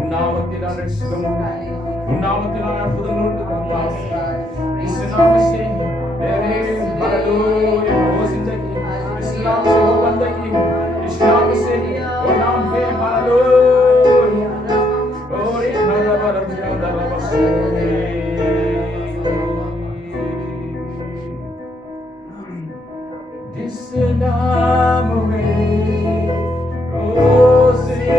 உன்னாமத்தினால் சுகமுண்டு, உன்னாமத்தினால் அற்புதங்கள் உண்டு. இயேசுநாமத்தில் வேறே ஹalleluya ஓசிந்தகி இஸ்லாமிய ஓபந்தகி இஸ்லாமிய ஓநாமே ஹalleluya ஓரே ஹalleluya இஸ்லாமுவே ஓசிந்தகி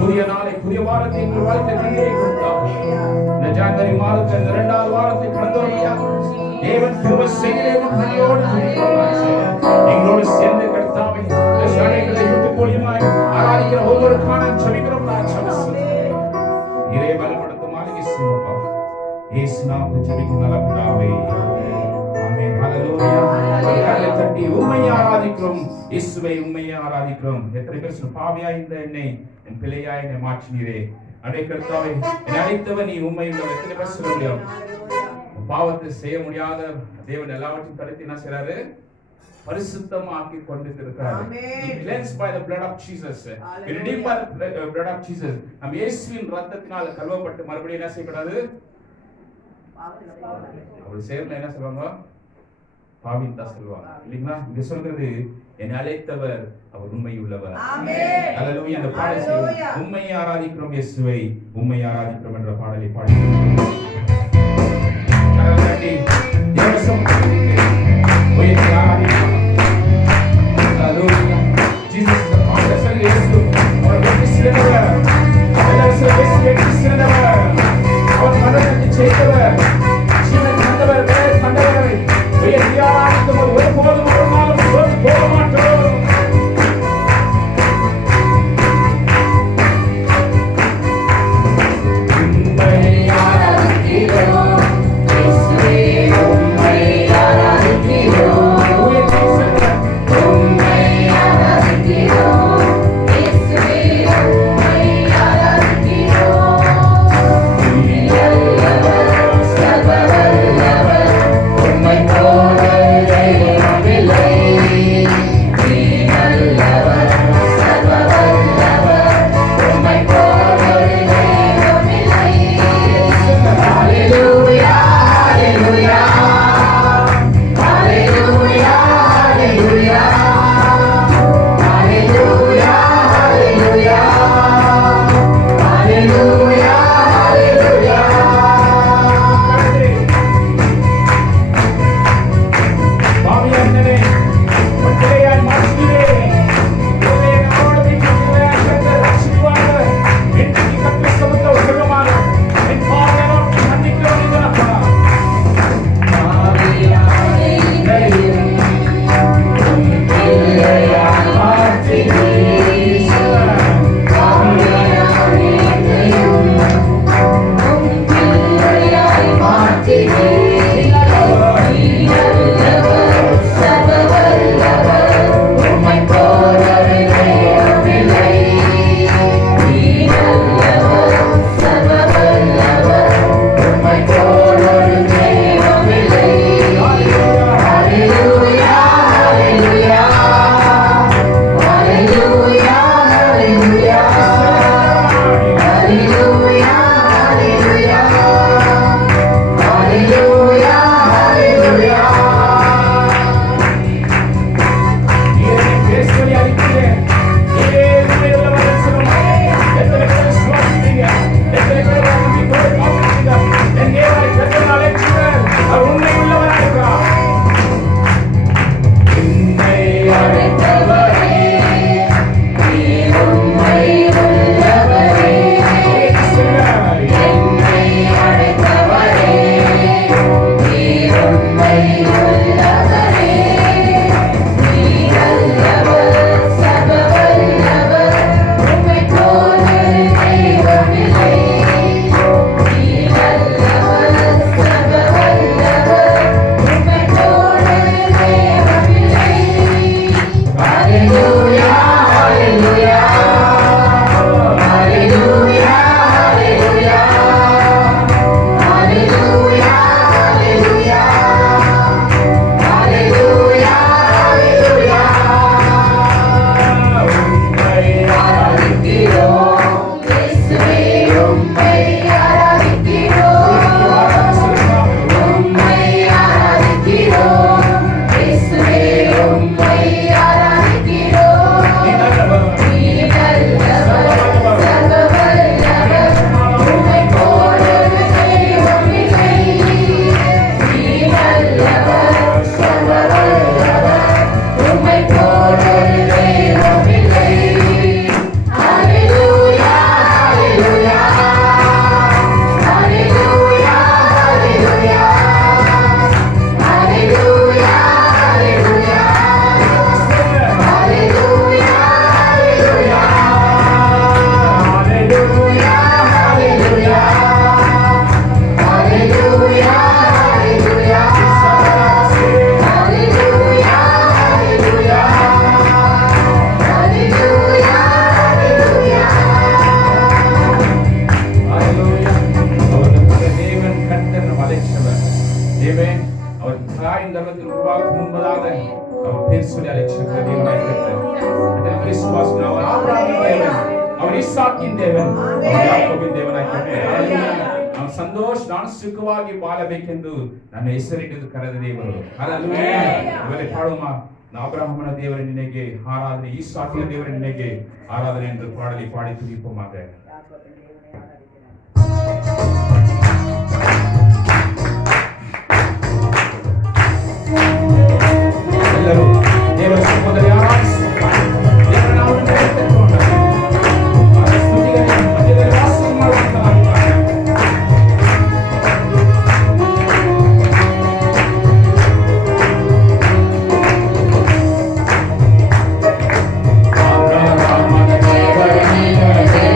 புதிய நாளை புதிய வாரத்தை எங்கள் வாழ்க்கை தந்தீரே கொடுத்தார். மாதத்தில் இந்த 2வது வாரத்தை கடந்தோம் ஐயா. தேவன் கிருபை செய்கிறேன் நன்றியோடு எங்களோடு சேர்ந்து கர்த்தாவே இந்த சபைகளை யூடியூப் மூலமாய் ஆராதிக்கிற ஒவ்வொருக்கான ஜெபிக்கிறோம் இறை பலப்படுத்துமாறு இயேசுவா இயேசு நாமத்தில் ஜெபிக்கும் நல்ல பிதாவே ஆமென். ஹல்லேலூயா. கரங்களை தட்டி உம்மை ஆராதிக்கிறோம் இயேசுவை உம்மை ஆராதிக்கிறோம். எத்தனை பேர் பாவியாய் இந்த என்னை என் பிள்ளையாய் என்னை மாற்றினீரே அடே கர்த்தாவே என்னை அழைத்தவன் நீ உம்மை உள்ளவர். எத்தனை பேர் சொல்ல முடியும்? பாவத்தை செய்ய முடியாத தேவன் எல்லாவற்றையும் தடுத்து என்ன செய்றாரு? பரிசுத்தமாக்கி கொண்டு இருக்கிறார். He cleansed by the blood of Jesus. Redeemed by the blood of Jesus. நம்ம இயேசுவின் இரத்தத்தினால் கழுவப்பட்டு மறுபடியும் என்ன செய்யக்கூடாது? அவர் சேர்ந்து என்ன சொல்வாங்க? பாவின் தான் சொல்வாங்க இல்லைங்களா? இங்க சொல்றது என்னை அழைத்தவர் அவர் உண்மை உள்ளவர். ஆமென். ஹல்லேலூயா. அந்த பாடலை செய்வோம். உம்மை ஆராதிக்கிறோம் இயேசுவை உம்மை ஆராதிக்கிறோம் என்ற பாடலை பாடுவோம். கரங்களை தேவசம் உயர்த்தி ஆராதிக்கிறோம். Hallelujah. Jesus is the conqueror. இயேசு அவர் வெற்றி சிறந்தவர். எல்லாரும் வெற்றி சிறந்தவர். அவர் மரணத்தை ஜெயித்தவர். ஜீவனை தந்தவர், வேலை தந்தவர். உயர்த்தி ஆராதிக்கும் ஒருபோதும் ஒரு நாளும் சோர்ந்து போக மாட்டோம். உம்மை ஆராதிக்கிறோம் இயேசுவே தேவன் அவர் தாயின் கர்ப்பத்தில் உருவாக்கும் முன்பதாக அவர் பேர் சொல்லி அழைச்சிருக்கிற தேவனாய் இருக்கிறார். விசுவாசம் அவர் ஆபிரகாமின் தேவன், அவர் ஈசாக்கின் தேவன், அவர் யாக்கோபின் தேவனாய் இருக்கிறார். ನಾವು ಸಂತೋಷ ನಾನು ಸುಖವಾಗಿ ಬಾಳಬೇಕೆಂದು ನನ್ನ ಹೆಸರಿಟ್ಟು ಕರೆದ ದೇವರು. ಹಲ್ಲೆಲೂಯಾ. ಇವರೇ ಪಾಡುವ ಅಬ್ರಹಾಮನ ದೇವರ ನಿನಗೆ ಆರಾಧನೆ, ಈಸಾಕಿನ ದೇವರ ನಿನಗೆ ಆರಾಧನೆ ಎಂದು ಪಾಡಲಿ ಪಾಡಿ ತುದಿಪೋಮಾಗ. ಎಲ್ಲರೂ ದೇವರ ಸಮ್ಮುಖದಲ್ಲಿ ಆರಾಧಿಸುತ್ತಾರೆ. ದೇವರ ನಾಮವನ್ನು ಎತ್ತಿಕೊಂಡು ಅವರ ಸ್ತುತಿಗಳ ಮಧ್ಯದಲ್ಲಿ ವಾಸ ಮಾಡುವಂತನಾಗಿದ್ದಾನೆ. ಅಬ್ರಹಾಮನ ದೇವರ ನಿನಗೆ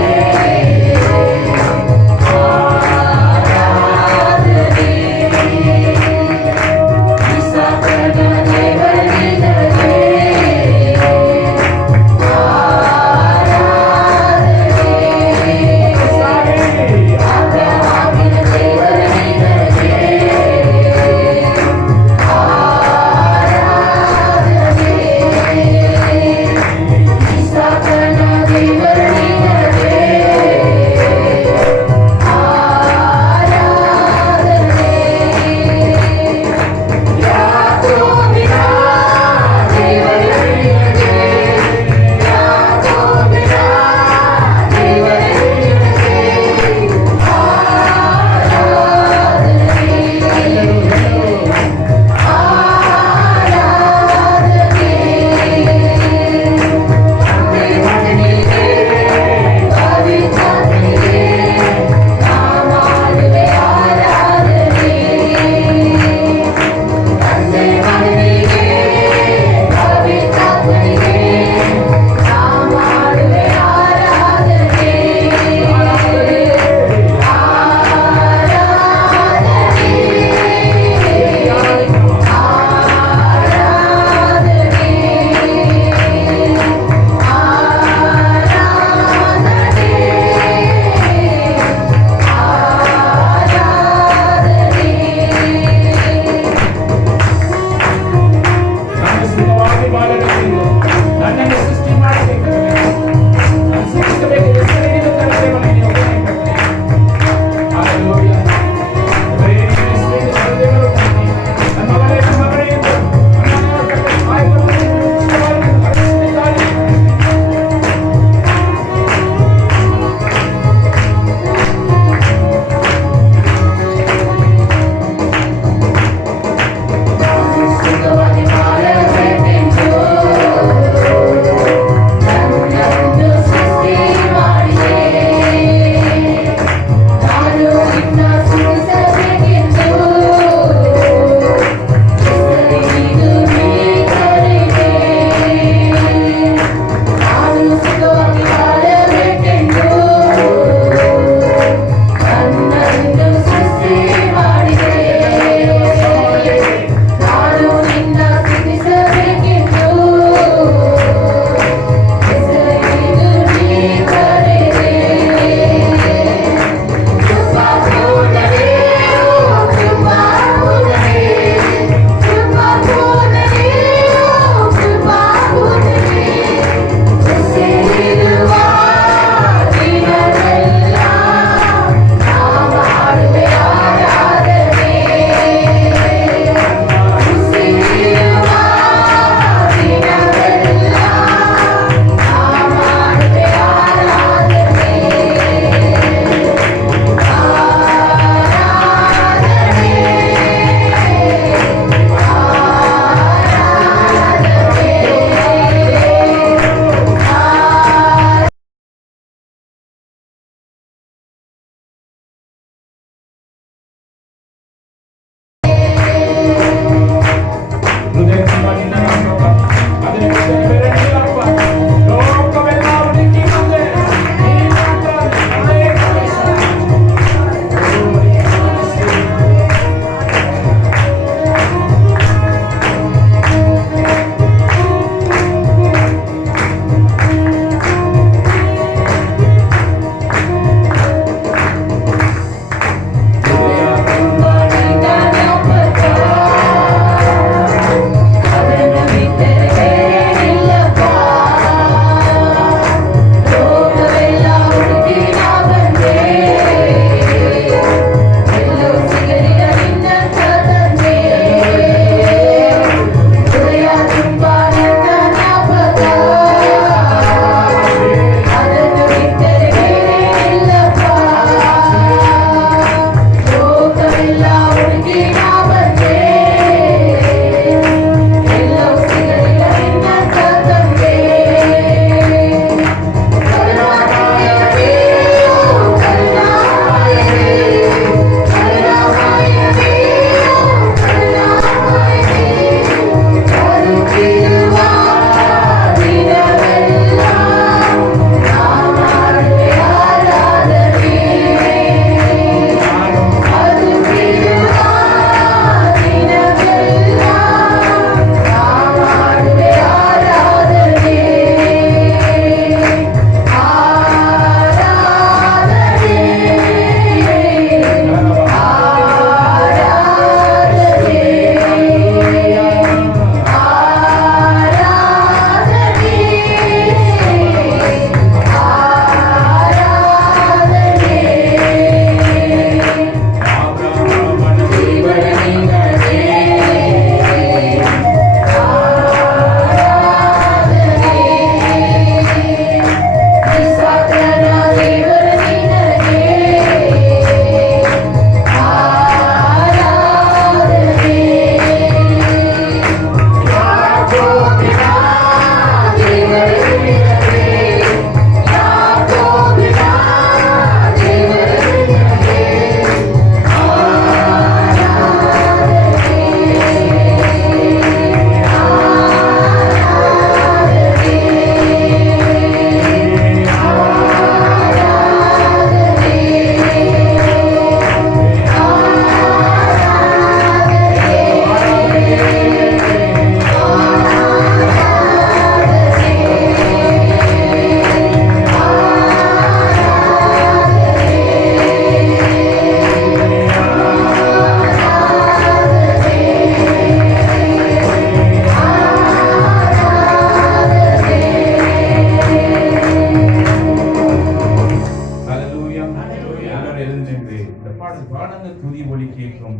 ஆனந்த துதி ஒலி கேட்கும்,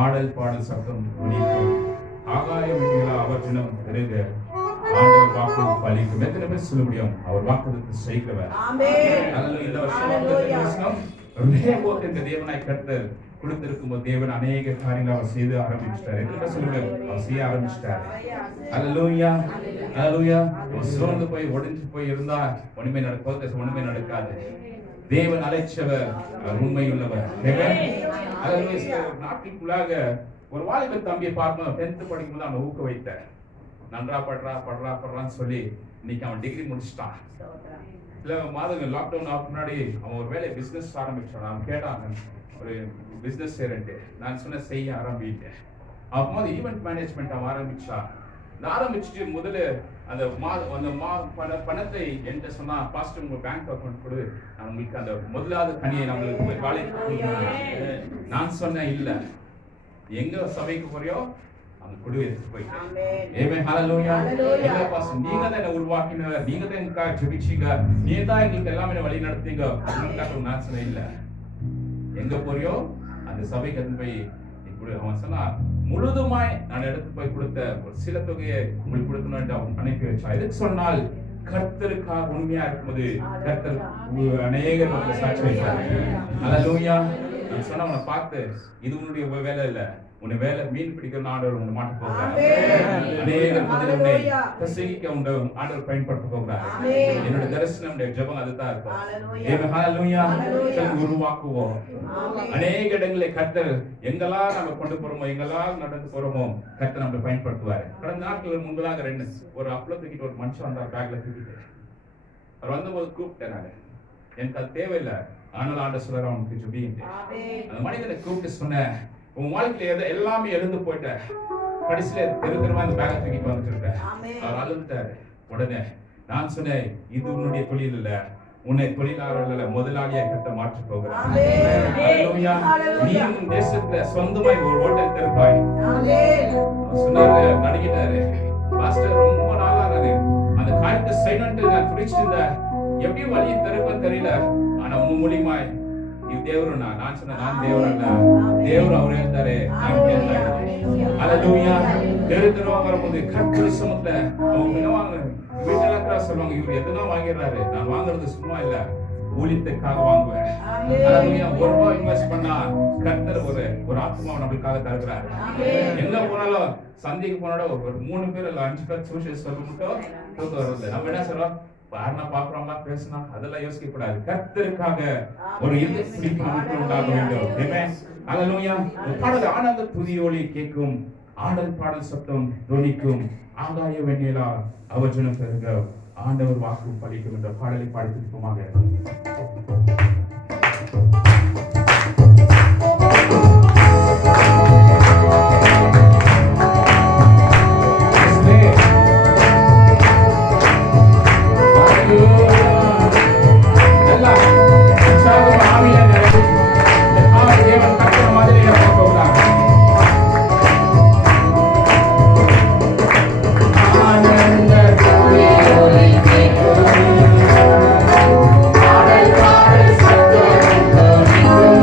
ஆடல் பாடல் சத்தம் ஒலிக்கும், ஆகாயம் அவற்றினம் பெருக, ஆண்டவர் வாக்கு பலிக்கும். எத்தனை பேர் சொல்ல முடியும்? அவர் வாக்குத்தத்தத்தை செய்கிறவர். இந்த வருஷம் ரேகோத் என்ற தேவனாய் கர்த்தர் கொடுத்திருக்கும் போது தேவன் அநேக காரியங்களை அவர் செய்து ஆரம்பிச்சிட்டார். எத்தனை பேர் சொல்ல முடியும்? அவர் செய்ய ஆரம்பிச்சிட்டார். அல்லேலூயா, அல்லேலூயா. சோர்ந்து போய் ஒடிஞ்சு போய் இருந்தா ஒண்ணுமே நடக்காது, ஒண்ணுமே நடக்காது. தேவன் அழைச்சவர், உண்மை உள்ளவர். நாட்டுக்குள்ளாக ஒரு வாலிப தம்பியை பார்க்கணும். 10th படிக்கும் போது அவனை ஊக்க வைத்தார். நன்றா படுறான்னு சொல்லி இன்னைக்கு அவன் டிகிரி முடிச்சிட்டான். சில மாதங்கள் லாக்டவுன் ஆக முன்னாடி அவன் ஒரு வேலை பிசினஸ் ஆரம்பிச்சான். அவன் கேட்டாங்க ஒரு பிசினஸ் செய்யறேன்ட்டு. நான் சொன்ன செய்ய ஆரம்பிட்டேன். அப்போது ஈவெண்ட் மேனேஜ்மெண்ட் அவன் ஆரம்பிச்சான். ஆரம்பிச்சுட்டு முதல்ல அந்த பணத்தை என்கிட்ட சொன்னா, பாஸ்டர் உங்க பேங்க் அக்கௌண்ட் கொடு, நான் உங்களுக்கு அந்த முதலாவது கனியை நம்மளுக்கு காலேஜ். நான் சொன்னேன் இல்ல, எங்க சபைக்கு போறியோ அந்த கொடு எடுத்து போயிட்டேன். ஆமென், ஹல்லேலூயா. எங்க பாஸ்டர் நீங்க தான் என்ன உருவாக்கினவர், நீங்க தான் எனக்கு ஜெபிச்சீங்க, நீங்க தான் எங்களுக்கு எல்லாமே வழி நடத்தீங்க. அதுக்காக நான் சொன்னேன் இல்ல, எங்க போறியோ அந்த சபைக்கு எடுத்து போய் அவன் சொன்னா முழுதுமாய் நான் எடுத்து போய் கொடுத்த ஒரு சில தொகையை உங்களுக்கு கொடுக்கணும்னு அவன் அனுப்பி வச்சான். எதுக்கு சொன்னால் கர்த்தருக்காக உண்மையா இருக்கும்போது கர்த்தர் அநேக மக்கள் சாட்சி வைத்தார். அல்லேலூயா. நான் சொன்ன அவனை பார்த்து, இது உன்னுடைய வேலை இல்ல, உன்னை வேலை மீன் பிடிக்கிற ஆண்டவர் உன்னை மாட்ட போகிறார். அநேக உன்னை பிரசங்கிக்க ஆண்டவர் பயன்படுத்த போகிறார். என்னோட தரிசனம் ஜெபம் அதுதான் இருக்கும். உருவாக்குவோம். அநேக இடங்களை கர்த்தர் எங்கெல்லாம் நம்ம கொண்டு போறோமோ, எங்கெல்லாம் நடந்து போறோமோ கர்த்தர் நம்மளை பயன்படுத்துவார். கடந்த நாட்கள் முன்பதாக ஒரு அப்பளம் தூக்கிட்டு ஒரு மனுஷன் வந்தார், பேக்ல தூக்கிட்டு. அவர் வந்தபோது கூப்பிட்டேன். நான் எனக்கு அது தேவையில்லை, ஆனால் ஆண்டவர் சொல்றார் அவனுக்கு ஜெபிங்க. அந்த மனிதனை கூப்பிட்டு சொன்னேன், உன் வாழ்க்கையில எல்லாமே எழுந்து போயிட்ட, கடைசியில தெருமா இந்த பேக தூக்கிட்டு வந்துட்டு இருக்க. அவர் அழுந்துட்டாரு. உடனே நான் சொன்னேன், இது உன்னுடைய தொழில் இல்ல, உன்னை தொழிலாளர் இல்ல, முதலாளியா கர்த்தர் மாற்ற போகிறார். நீ உன் தேசத்துல சொந்தமாய் ஒரு ஹோட்டல் திறப்பாய். சொன்னாரு, நடிக்கிட்டாரு. பாஸ்டர் ரொம்ப நாளா அந்த காரியத்தை செய்யணும்னு நான் துடிச்சிட்டு இருந்தேன், எப்படி வழியை திறப்பன்னு தெரியல, ஆனா உன் மூலியமாய் தேவரு நான் சொன்ன, நான் தேவர் அல்ல, தேவர் அவரே இருந்தாரு. அல்லேலூயா. தெருவாங்க வரும்போது கர்த்தர் சமத்துல அவங்க என்ன வாங்க வீட்டுல சொல்லுவாங்க, இவர் எதுனா வாங்கிடுறாரு, நான் வாங்குறது சும்மா இல்ல, ஊழியத்துக்காக வாங்குவேன். அல்லேலூயா. ₹1 இன்வெஸ்ட் பண்ணா கர்த்தர் ஒரு ஆத்மாவை நம்மளுக்காக தருகிறார். எங்க போனாலும் சந்தைக்கு போனாலும் ஒரு 3 பேர் இல்ல 5 பேர் சூஷியல் சொல்ல மட்டும் தூக்கம் வருது. நம்ம என்ன சொல்றோம், பாருனா பாக்குறோமா பேசினா அதெல்லாம் யோசிக்க கூடாது. கர்த்தருக்காக ஒரு பிடிப்பு உண்டாக வேண்டும். ஆமென், அல்லேலூயா. பாடல் ஆனந்த துதி ஒலி கேட்கும், ஆடல் பாடல் சத்தம் தொனிக்கும், ஆகாய வெண்ணிலா அவஜனம் பெருக, ஆண்டவர் வாக்கு பலிக்கும் என்ற பாடலை பாடித்திருப்போமாக. ஆடல் பாடல் சத்தம்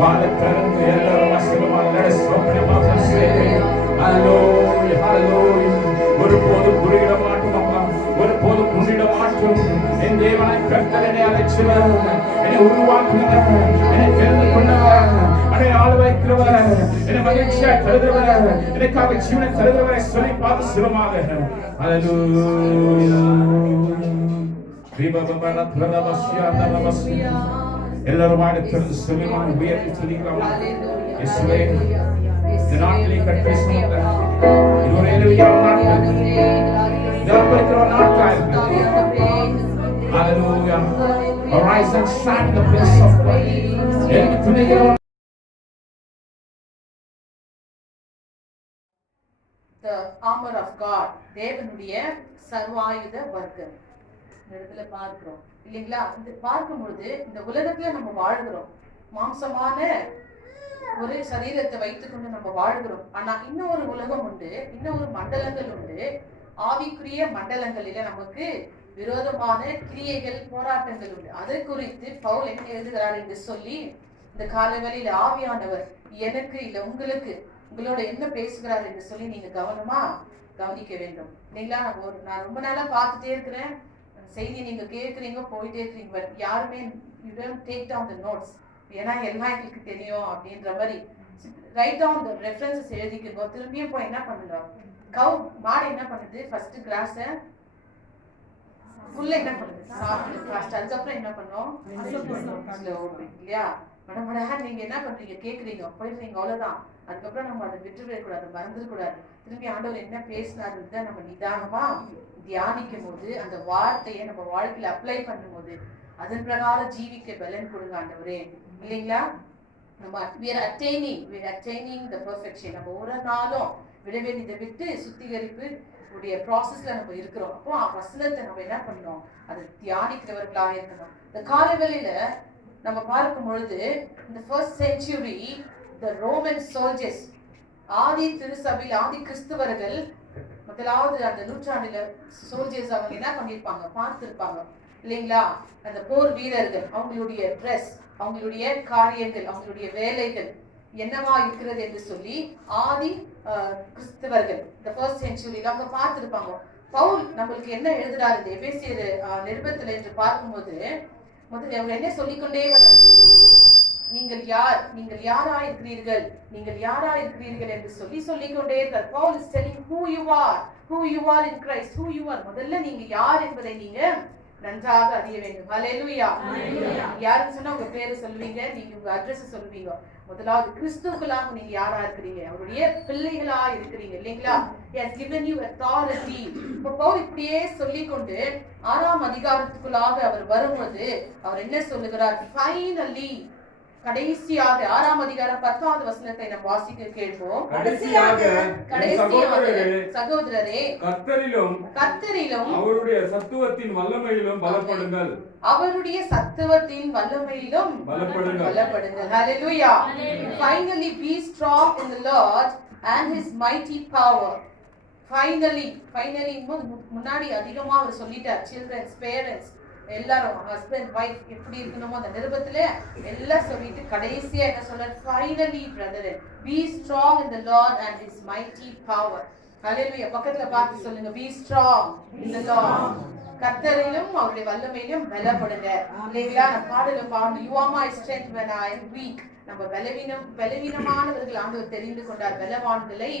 வாழை திறந்து எல்லாரும் ஆசீர்வாதம். Let us open our mouth and say, Hallelujah, Hallelujah. ஒருபோதும் குறுகிட மாட்டோம் அப்பா, ஒருபோதும் குன்றிட மாட்டோம். என் தேவனாய் கர்த்தர் என்னை அழைச்சவர், என்னை உருவாக்குனவர், என்னை தெரிந்து கொண்டவர், என்னை ஆள வைக்கிறவர், என்னை மகிழ்ச்சியாய் தருகிறவர், எனக்காக ஜீவனை தருகிறவரை சொல்லி பார்த்து சிவமாக. Hallelujah. எல்லாரும் திறந்து செவிமாய் உயர்த்தி துதிக்கலாம். இயேசுவே, இந்த நாட்டிலே கர்த்தரை சுமந்தார். இது ஒரு எளிமையான நாட்கள், இருக்கிற நாட்கள். Hallelujah. Arise and shine in the place of God. எழுந்து துதிக்கிறோம். The armor of God, தேவனுடைய சர்வாயுத வர்க்கம் இடத்துல பார்க்கிறோம் இல்லைங்களா? இந்த பார்க்கும்பொழுது இந்த உலகத்துல நம்ம வாழ்கிறோம், மாம்சமான ஒரு சரீரத்தை வைத்துக்கொண்டு நம்ம வாழ்கிறோம். ஆனா இன்னொரு உலகம் உண்டு, இன்னொரு மண்டலங்கள் உண்டு. ஆவிக்குரிய மண்டலங்களில நமக்கு விரோதமான கிரியைகள், போராட்டங்கள் உண்டு. அதை குறித்து பவுல் என்ன எழுதுகிறார் என்று சொல்லி இந்த காலவெளியில ஆவியானவர் எனக்கு இல்ல உங்களுக்கு உங்களோட என்ன பேசுகிறார் என்று சொல்லி நீங்க கவனமா கவனிக்க வேண்டும் இல்லைங்களா? நான் ரொம்ப நாளா பார்த்துட்டே இருக்கிறேன், செய்தி நீங்க கேட்குறீங்க, போயிட்டே இருக்கீங்க, பட் யாருமே you don't take down the notes. ஏன்னா எல்லாம் எங்களுக்கு தெரியும் அப்படின்ற மாதிரி ரைட் டவுன் த ரெஃபரன்சஸ் எழுதிக்கோ. திரும்பியும் போய் என்ன பண்ணுங்க, மாடு என்ன பண்ணுது, ஃபர்ஸ்ட் கிராஸை ஃபுல்லா என்ன பண்ணுது, சாப்பிடுது ஃபர்ஸ்ட். அதுக்கப்புறம் என்ன பண்ணோம், இல்லையா? மேடம் நீங்க என்ன பண்றீங்க, கேட்குறீங்க, போயிடுறீங்க, அவ்வளவுதான். அதுக்கப்புறம் நம்ம அதை விட்டுவிடக் கூடாது, மறந்துடக்கூடாது. திரும்பி ஆண்டவர் என்ன பேசினாருன்னு நம்ம நிதானமா தியானிக்கும் போது, அந்த வார்த்தையை நம்ம வாழ்க்கையில அப்ளை பண்ணும் போது அதன் பிரகாரம் ஜீவிக்க பலன் கொடுங்க ஆண்டவரே, இல்லைங்களா? நம்ம we are attaining the perfection. நம்ம ஒரு நாளும் விடவே இதை விட்டு சுத்திகரிப்பு உடைய ப்ராசஸ்ல நம்ம இருக்கிறோம். அப்போ வசனத்தை நம்ம என்ன பண்ணணும், அதை தியானிக்கிறவர்களாக இருக்கணும். இந்த காலவெளியில நம்ம பார்க்கும் பொழுது இந்த first century the Roman soldiers, ஆதி திருசபையில் ஆதி கிறிஸ்துவர்கள் முதலாவது அந்த நூற்றாண்டுல சோல்ஜர்ஸ் அவங்க என்ன பண்ணிருப்பாங்க, பார்த்திருப்பாங்க இல்லைங்களா? அந்த போர் வீரர்கள் அவங்களுடைய ட்ரெஸ், அவங்களுடைய காரியங்கள், அவங்களுடைய வேலைகள் என்னவா இருக்கிறது என்று சொல்லி ஆதி கிறிஸ்தவர்கள் இந்த ஃபர்ஸ்ட் செஞ்சுரியில அவங்க பார்த்திருப்பாங்க. பவுல் நம்மளுக்கு என்ன எழுதுறாரு இந்த எபேசியர் நிருபத்துல என்று பார்க்கும்போது முதல்ல அவர் என்ன சொல்லிக்கொண்டே வர்றாரு, நீங்கள் யார், நீங்கள் யாரா இருக்கிறீர்கள், நீங்கள் யாரா இருக்கிறீர்கள் என்று சொல்லிக்கொண்டே இருக்கார். Paul is telling who you are in Christ, who you are. முதல்ல நீங்க யார் என்பதை நீங்க நன்றாக அறிய வேண்டும். ஹல்லேலூயா. யாருன்னு சொன்னா உங்க பேரு சொல்லுவீங்க, நீங்க உங்க அட்ரஸ் சொல்லுவீங்க. முதலாவது கிறிஸ்துவுக்குள்ளாக நீங்க யாரா இருக்கிறீங்க, அவருடைய பிள்ளைகளா இருக்கிறீங்க இல்லைங்களா? He has given you authority. இப்போ பவுல் இப்படியே சொல்லிக்கொண்டு 6ஆம் அதிகாரத்துக்குள்ளாக அவர் வரும்போது அவர் என்ன சொல்லுகிறார், ஃபைனலி கடைசியாக 6ஆம் அதிகாரம் 10வது வசனத்தை நாம் வாசிக்க கேட்போம். கடைசியாக சகோதரரே கர்த்தரிலும் அவருடைய சத்துவத்தின் வல்லமையிலும் பலப்படுங்கள், அவருடைய சத்துவத்தின் வல்லமையிலும் பலப்படுங்கள். ஹல்லேலூயா. Finally be strong in the Lord and his mighty power. Finally முன்னாடி அதிகமா அவர் சொல்லிட்டார். children's, parents எல்லாரும், ஹஸ்பண்ட் வைஃப் எப்படி இருக்கணுமோ அந்த நிருபத்துல எல்லாம் சொல்லிட்டு கடைசியா என்ன சொல்றார், finally brother be strong in the Lord and his mighty power. Hallelujah. பக்கத்துல பார்த்து சொல்லுங்க, be strong in the Lord. கர்த்தரிலும் அவருடைய வல்லமையிலும் பலப்படுங்க இல்லைங்களா? நம்ம பாடல பாடணும், you are my strength when I am weak. நம்ம பலவீனமானவர்கள் ஆண்டவர் தெரிந்து கொண்டார், பலவான்களை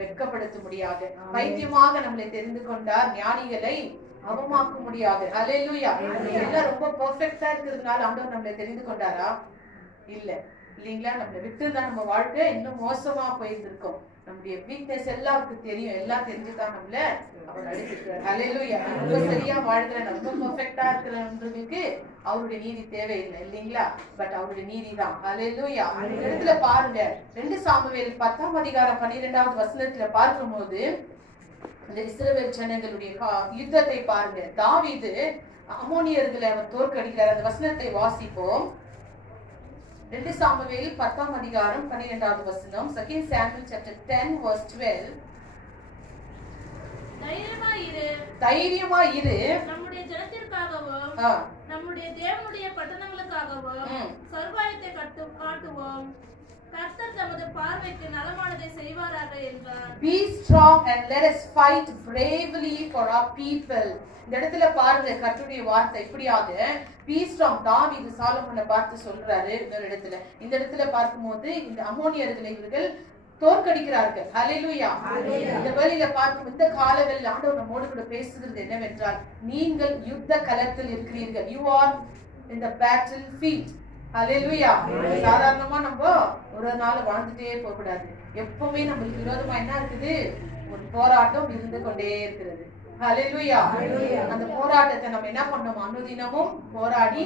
வெட்கப்படுத்த முடியாது. பைத்தியமாக நம்மளை தெரிந்து கொண்டார், ஞானிகளை அவமாக்க முடியாது. ஹல்லேலூயா. எல்லாம் ரொம்ப பெர்ஃபெக்ட்டா இருக்கிறதுனால ஆண்டவர் நம்மளை தெரிந்து கொண்டாரா? இல்ல இல்லைங்களா? நம்மளை விட்டு தான் நம்ம வாழ்க்கை இன்னும் மோசமா போயிருந்திருக்கோம். நம்முடைய வீக்னஸ் எல்லாருக்கும் தெரியும், எல்லாம் தெரிஞ்சுதான் நம்மள அவர் அழைச்சிருக்கிறார். ஹல்லேலூயா. ரொம்ப சரியா வாழ்கிறேன், ரொம்ப பெர்ஃபெக்ட்டா இருக்கிறவங்களுக்கு அவருடைய நீதி தேவையில்லை இல்லைங்களா? பட் அவருடைய நீதி தான். ஹல்லேலூயா. இடத்துல பாருங்க, 2 சாமுவேல் 10ஆம் அதிகாரம் 12வது வசனத்துல பார்க்கும்போது அந்த இஸ்ரவேல் ஜனங்களுடைய யுத்தத்தை பாருங்க. தாவீது அம்மோனியர்களை அவர் தோற்கடிக்கிறார். அந்த வசனத்தை வாசிப்போம். 2 சாமுவேல் 10ஆம் அதிகாரம் 12வது வசனம். 2 Samuel chapter 10 verse 12. தைரியமாயிரு, நம்முடைய ஜனத்திற்காகவும் நம்முடைய தேவனுடைய பட்டணங்களுக்காகவும் சர்வாயத்தை காட்டுவோம். பார்வைக்கு நலமானதை செய்வாராக என்றார். Be strong and let us fight bravely for our people. இந்த இடத்துல பாருங்க கர்த்தருடைய வார்த்தை இப்படியாக be strong. தாவீது சாலமோனை பார்த்து சொல்றாரு இன்னொரு இடத்துல. இந்த இடத்துல பார்க்கும்போது இந்த அம்மோனியர்களை இவர்கள் தோற்கடிக்கிறார்கள். ஹல்லேலூயா. இந்த வேளையில பார்க்கும் இந்த காலங்களில் ஆண்டவர் நம்மோடு கூட பேசுகிறது என்னவென்றால், நீங்கள் யுத்த களத்தில் இருக்கிறீர்கள். You are in the battlefield. ஹல்லேலூயா. சாதாரணமா நம்ம ஒரு நாள் வாழ்ந்துட்டே போக கூடாது. எப்பவுமே நம்மளுக்கு விரோதமா என்ன இருக்குது? ஒரு போராட்டம் இருந்து கொண்டே இருக்கிறது. ஹல்லேலூயா. அந்த போராட்டத்தை நம்ம என்ன பண்ணோம்? அனுதினமும் போராடி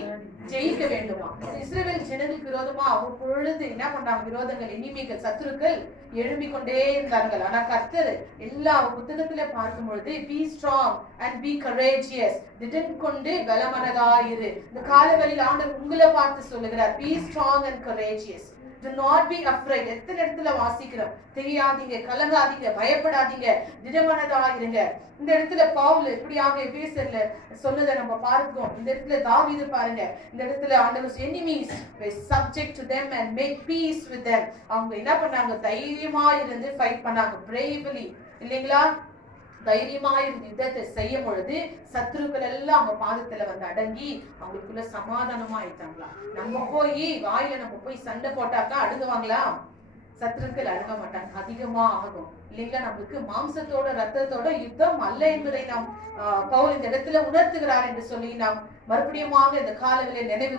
ஜெயிக்க வேண்டுமா? இஸ்ரவேல் ஜனங்களுக்கு விரோதமா அவ்வப்பொழுது என்ன பண்றாங்க? விரோதங்கள், எனிமிகள், சத்துருக்கள் எழும்பிக் கொண்டே இருந்தார்கள். ஆனா கர்த்தர் எல்லா புத்தகத்துல பார்க்கும் பொழுது be strong and be courageous, திடன் கொண்டு பலமனதாயிரு. இந்த காலவெளியில் ஆண்டவர் உங்களை பார்த்து சொல்லுகிறார், be strong and courageous. Do not be afraid. எத்தனை இடத்துல வாசிக்கிறோம்? தெரியாதீங்க, கலங்காதீங்க, பயப்படாதீங்க, திடமனதாயிருங்க. இந்த இடத்துல பவுல் இப்படியாக எபேசியர்ல சொன்னதை நம்ம பார்க்கிறோம். இந்த இடத்துல தாவீது பாருங்க, இந்த இடத்துல ஆண்டவர் enemies were subject to them and make peace with them. அவங்க என்ன பண்ணாங்க? தைரியமா இருந்து ஃபைட் பண்ணாங்க, bravely. இல்லைங்களா? தைரியமா இருந்து யுத்தத்தை செய்யும் பொழுது சத்துருக்கள் எல்லாம் அவங்க பாதத்துல வந்து அடங்கி அவங்களுக்குள்ள சமாதானமா ஆயிட்டாங்களா? நம்ம போய் வாயில நம்ம போய் சண்டை போட்டாக்கா அடங்குவாங்களா? சத்துருக்கள் அடங்க மாட்டாங்க, அதிகமா ஆகும். இல்லைங்களா? நம்மளுக்கு மாம்சத்தோட ரத்தத்தோட யுத்தம் அல்ல என்பதை நாம் பவுல் இந்த இடத்துல உணர்த்துகிறார் என்று சொல்லி நாம் மறுபடியுமாக இந்த காலவிலே நினைவு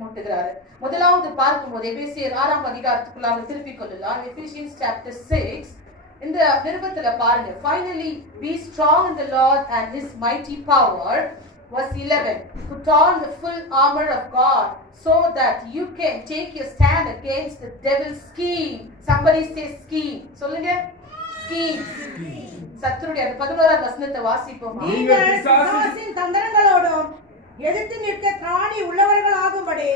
மூட்டுகிறார். முதலாவது பார்க்கும்போது எபேசியர் 6ஆம் அதிகாரத்துக்குள்ளாக திருப்பிக் கொள்ளலாம். Ephesians chapter 6 இந்த நிருபத்துல பாருங்க. Finally be strong in the Lord and his mighty power. Verse 11, put on the full armor of God so that you can take your stand against the devil's scheme. Somebody say scheme. சொல்லுங்க, scheme. சத்துருடைய 11ஆம் வசனத்தை வாசிப்போம். நீங்கள் பிசாசின் தந்திரங்களோடும் எதிர்த்து நிற்க திராணி உள்ளவர்களாகும்படி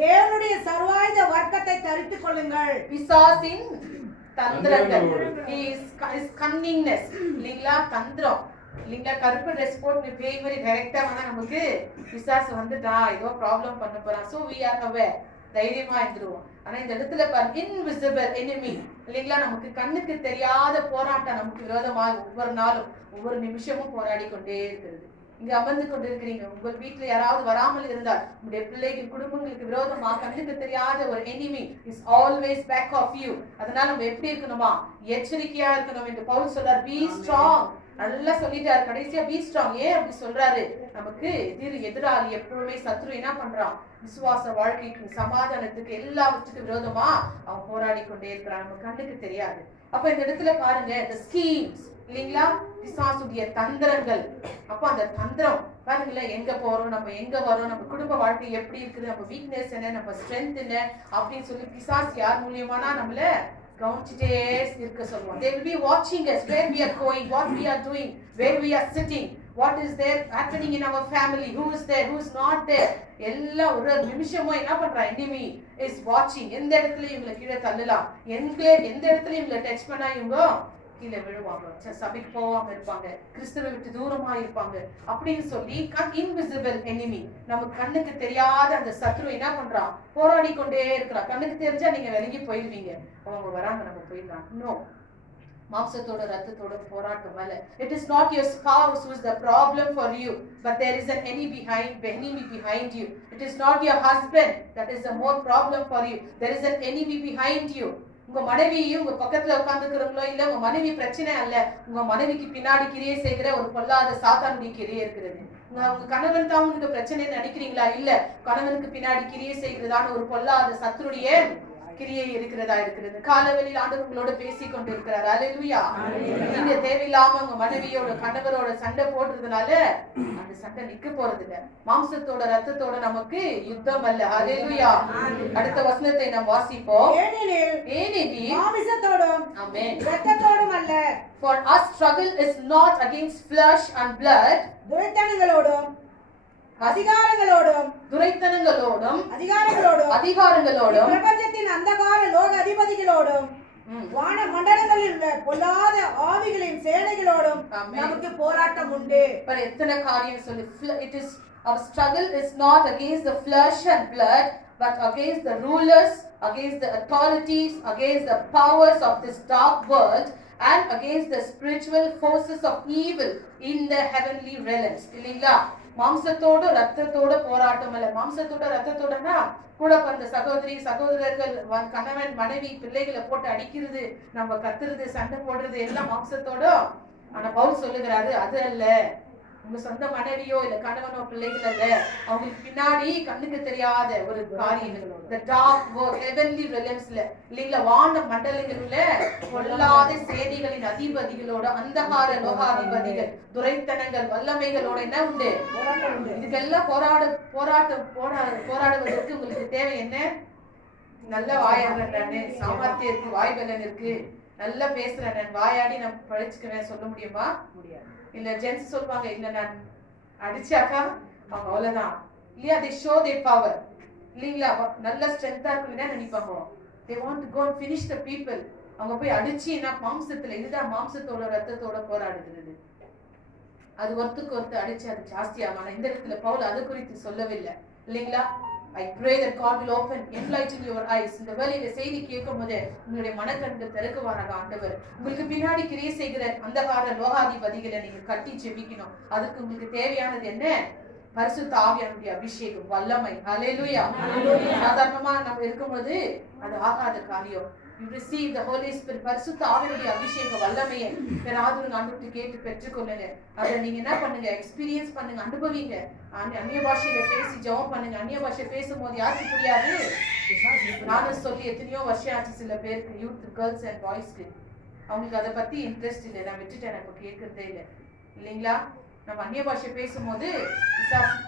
தேவனுடைய சர்வாயுத வர்க்கத்தை தரித்துக் கொள்ளுங்கள். பிசாசின் தந்திரங்கள், his cunningness, இல்லீங்களா? தந்திரம், இல்லீங்களா? கருப்பு ட்ரெஸ் போட்டு பேய் மாதிரி டைரக்டா வந்தா நமக்கு பிசாசு வந்துட்டா ஏதோ ப்ராப்ளம் பண்ண போறான். So we are aware, தைரியமா இருந்துருவோம். ஆனா இந்த இடத்துல பாரு, invisible enemy, இல்லீங்களா? நமக்கு கண்ணுக்கு தெரியாத போராட்டம் நமக்கு விரோதமாக ஒவ்வொரு நாளும் ஒவ்வொரு நிமிஷமும் போராடி கொண்டே இருக்கிறது. இங்க அமர்ந்து கொண்டிருக்கிறீங்க, உங்கள் வீட்டுல யாராவது வராமல் இருந்தால் உங்களுடைய பிள்ளைகள், குடும்பங்களுக்கு விரோதமா கண்ணுக்கு தெரியாத ஒரு enemy is always back of you. அதனால நம்ம எப்படி இருக்கணுமா? எச்சரிக்கையா இருக்கணும் என்று பவுல் சொல்றார். be strong. நல்லா சொல்லிட்டாரு கடைசியா, be strong. ஏன் அப்படி சொல்றாரு? நமக்கு எதிராளி எப்பவுமே சத்ரு என்ன பண்றான்? விசுவாச வாழ்க்கைக்கு, சமாதானத்துக்கு, எல்லாவற்றுக்கும் விரோதமா அவன் போராடி கொண்டே இருக்கிறான். நம்ம கண்ணுக்கு தெரியாது. அப்ப இந்த இடத்துல பாருங்க, the schemes, இல்லீங்களா? பிசாசுடைய தந்திரங்கள். அப்ப அந்த தந்திரம் பாருங்களேன், எங்க போறோம், நம்ம எங்க வரோம், நம்ம குடும்ப வாழ்க்கை எப்படி இருக்குது, நம்ம வீக்னஸ் என்ன, நம்ம ஸ்ட்ரென்த் என்ன அப்படின்னு சொல்லி பிசாசு யார் மூலியமானா நம்மள கவனிச்சுட்டே இருக்க சொல்லுவோம். They will be watching us, where we are going, what we are doing, where we are sitting, what is there happening in our family, who is there, who is not there. எல்லா ஒரு நிமிஷமும் என்ன பண்றா? enemy is watching. எந்த இடத்துல இவங்களை கீழே தள்ளலாம், எந்த இடத்துல இவங்களை டச் பண்ணா இவங்க கீழே விழுவாங்க, சபைக்கு போகாம இருப்பாங்க, கிறிஸ்துவை விட்டு தூரமா இருப்பாங்க அப்படின்னு சொல்லி இன்விசிபிள் எனிமி, நமக்கு கண்ணுக்கு தெரியாத அந்த சத்ரு என்ன பண்றான்? போராடி கொண்டே இருக்கிறான். கண்ணுக்கு தெரிஞ்சா நீங்க விலகி போயிடுவீங்க, அவங்க வராங்க நம்ம போயிடலாம். நோ, மாம்சத்தோட ரத்தத்தோட போராட்டம் மேல. It is not your spouse who is the problem for you, but there is an enemy behind you. It is not your husband that is the more problem for you. There is an enemy behind you. உங்க மனைவியும் உங்க பக்கத்துல உட்கார்ந்துக்கிறவங்களோ இல்ல, உங்க மனைவி பிரச்சனை அல்ல, உங்க மனைவிக்கு பின்னாடி கிரியை செய்கிற ஒரு பொல்லாத சாத்தானுடைய கிரியை இருக்கிறது. உங்க கணவன் தான் உங்களுக்கு பிரச்சனைன்னு நினைக்கிறீங்களா? இல்ல, கணவனுக்கு பின்னாடி கிரியை செய்கிறதான ஒரு பொல்லாத சத்துருடைய கிரியை இருக்கிறதா இருக்கிறது. காலவெளியில் ஆண்டவர் உங்களோட பேசிக் கொண்டு இருக்கிறார். அல்லேலூயா. நீங்க தேவையில்லாம உங்க மனைவியோட கணவரோட சண்டை போடுறதுனால அந்த சண்டை நிக்க போறது இல்ல. மாம்சத்தோட ரத்தத்தோட நமக்கு யுத்தம் அல்ல. அல்லேலூயா. அடுத்த வசனத்தை நாம் வாசிப்போம். ஏனெனில் மாம்சத்தோடும் ஆமென் இரத்தத்தோடும் அல்ல, for our struggle is not against flesh and blood, துரைத்தனங்களோடும் அதிகாரங்களோடும் அதிகாரங்களோடும் பிரபஞ்சத்தின் அந்தகார லோக அதிபதிகளோடும் வான மண்டலங்களில் உள்ள பொல்லாத ஆவிகளின் சேனைகளோடும் நமக்கு போராட்டம் உண்டு. எத்தனை காரியம் சொல்லி, it is our struggle is not against the flesh and blood but against the rulers, against the authorities, against the powers of this dark world, and against the spiritual forces of evil in the heavenly realms. இல்லீங்களா? மாம்சத்தோட ரத்தத்தோட போராட்டம் அல்ல. மாம்சத்தோட ரத்தத்தோடனா கூட பிறந்த சகோதரி சகோதரர்கள், கணவன் மனைவி பிள்ளைகளை போட்டு அடிக்கிறது, நம்ம கத்துறது, சண்டை போடுறது எல்லாம் மாம்சத்தோட. ஆனா பவுல் சொல்லுகிறாரு, அது அல்ல. உங்க சொந்த மனைவியோ இல்ல கணவனோ பிள்ளைகள் அல்ல, அவங்களுக்கு பின்னாடி கண்ணுக்கு தெரியாத ஒரு காரியங்கள், the dark world, heavenly realmsல இல்லீங்களா, வான மண்டலங்களில பொல்லாத சேனைகளின் அதிபதிகளோட, அந்தகார லோகாதிபதிகள், துரைத்தனங்கள், வல்லமைகளோட என்ன உண்டு? இதுக்கெல்லாம் போராடுவதற்கு உங்களுக்கு தேவை என்ன? நல்ல வாயாடுறேன் நானு, சாமர்த்தியம் இருக்கு, வாய்பலன் இருக்கு, நல்லா பேசுறேன் நான், வாயாடி நான் பழிச்சுக்குவேன் சொல்ல முடியுமா? முடியாது. இல்ல ஜென்ஸ் சொல்லுவாங்க, இல்ல நான் அடிச்சாக்கா அவங்க அவ்வளவுதான் இல்லையா, they show their power இல்லீங்களா, நல்ல ஸ்ட்ரென்த்தா இருக்குன்னு நினைப்பாங்க. they want to go and finish the people. அவங்க போய் அடிச்சு என்ன மாம்சத்துல, இதுதான் மாம்சத்தோட ரத்தத்தோட போராடுகிறது. அது ஒருத்துக்கு ஒருத்தர் அடிச்சு அது ஜாஸ்தியாகும். ஆனா இந்த இடத்துல பவுல் அது குறித்து சொல்லவில்லை இல்லீங்களா. I pray that God will enlighten your eyes. இந்த வேளையில செய்தி கேட்கும் போது உங்களுடைய மனக்கண்கள் திறக்குவாராக ஆண்டவர். உங்களுக்கு பின்னாடி கிரியை செய்கிற அந்தகார லோகாதிபதிகளை நீங்க கட்டி ஜெபிக்கணும். அதுக்கு உங்களுக்கு தேவையானது என்ன? பரிசுத்த ஆவியானுடைய அபிஷேகம், வல்லமை. ஹல்லேலூயா. சாதாரணமா நம்ம இருக்கும்போது அது ஆகாத காரியம். You receive the Holy Spirit, பரிசுத்த ஆவியானுடைய அபிஷேக வல்லமையை பெறாதவங்க ஆண்டவர்கிட்ட கேட்டு பெற்றுக்கொள்ளுங்க. அதை நீங்க என்ன பண்ணுங்க? எக்ஸ்பீரியன்ஸ் பண்ணுங்க, அனுபவிங்க. அந்நிய பாஷையில பேசி ஜெபம் பண்ணுங்க. அந்நிய பாஷை பேசும்போது யாருக்கு புரியாது? நானும் சொல்லி எத்தனையோ வருஷம் ஆச்சு சில பேருக்கு, யூத் கேர்ள்ஸ் அண்ட் பாய்ஸ்க்கு. அவங்களுக்கு அதை பத்தி இன்ட்ரெஸ்ட் இல்லை, நான் விட்டுட்டேன், எனக்கு கேட்கறதே இல்லை இல்லைங்களா. நம்ம அந்நிய பாஷை பேசும்போது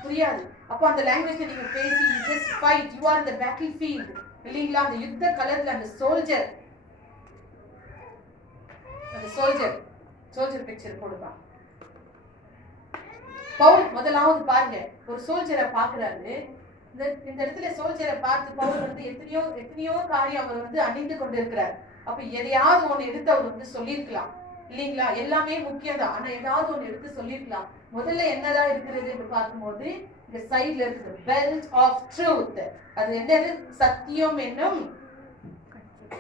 புரியாது. அப்போ அந்த லாங்குவேஜ்ல நீங்க பேசி just fight, you are in the battlefield இல்லீங்களா. அந்த யுத்த களத்துல அந்த சோல்ஜர் பிக்சர் போடுவா. பவுல் முதலாவது பாருங்க, ஒரு சோல்ஜரை பாக்குறாரு. இந்த இடத்துல சோல்ஜரை பார்த்து பவுல் எத்தனையோ காரியம் அவர் அணிந்து கொண்டிருக்கிறார். அப்ப எதையாவது ஒண்ணு எடுத்து அவர் சொல்லியிருக்கலாம் இல்லீங்களா. எல்லாமே முக்கியம் தான், ஆனா ஏதாவது ஒண்ணு எடுத்து சொல்லிருக்கலாம். முதல்ல என்னதான் இருக்கிறது பார்க்கும்போது இந்த சைடுல இருக்குது பெல்ட் ஆஃப் ட்ரூத். அது என்னது? சத்தியம் என்னும்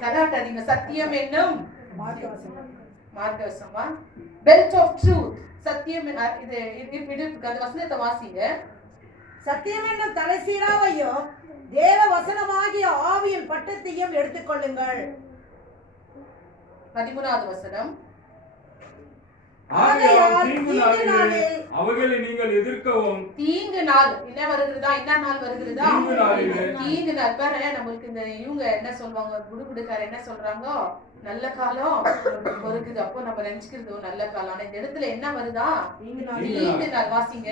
கராட்டாதீங்க, சத்தியம் என்னும் மார்க்கவசமா, பெல்ட் ஆஃப் ட்ரூத், சத்தியம். இது அந்த வசனத்தை வாசிங்க. சத்தியம் என்னும் தலைசீராவையும் தேவ வசனமாகிய ஆவியின் பட்டத்தையும் எடுத்துக்கொள்ளுங்கள். 13வது வசனம். அவர்களை நீங்கள் எதிர்க்கவும். தீங்கு நாள் என்ன வருகிறதா? என்ன நாள் வருகிறதா? தீங்கு நாள். பாரு, நம்மளுக்கு இந்த இவங்க என்ன சொல்லுவாங்க, குடுகுடுக்கார என்ன சொல்றாங்க, நல்ல காலம் பொறுக்குது. அப்போ நம்ம நினைச்சுக்கிறது நல்ல காலம். ஆனா இந்த இடத்துல என்ன வருதா? தீங்கு நாள். வாசிங்க.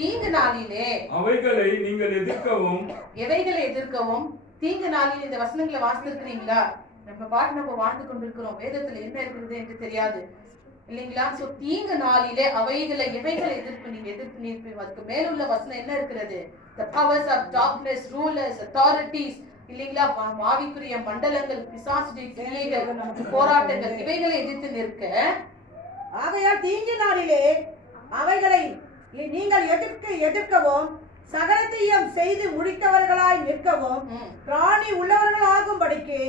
தீங்கு நாளிலே அவைகளை நீங்கள் எதிர்க்கவும். எவைகளை எதிர்க்கவும்? தீங்கு நாளில் இந்த வசனங்களை வாசித்திருக்கிறீங்களா? நம்ம பாட்டு நம்ம வாழ்ந்து கொண்டிருக்கிறோம், வேதத்துல என்ன இருக்கிறது என்று தெரியாது இல்லீங்களா. சோ தீங்கு நாளிலே அவைகளை எவைகளை எதிர்ப்பு நிற்பீங்க. அதுக்கு மேலுள்ள வசனம் என்ன இருக்கிறது? the powers of darkness, rulers, authorities இல்லீங்களா, ஆவிக்குரிய மண்டலங்கள், பிசாசுடைய கிரியைகள், போராட்டங்கள், இவைகளை எதிர்த்து நிற்க. ஆகையால் தீங்கு நாளிலே அவைகளை நீங்கள் எதிர்க்கவும், சகலத்தையும் செய்து முடித்தவர்களாய் நிற்கவும், பிராணி உள்ளவர்களாகும்படிக்கு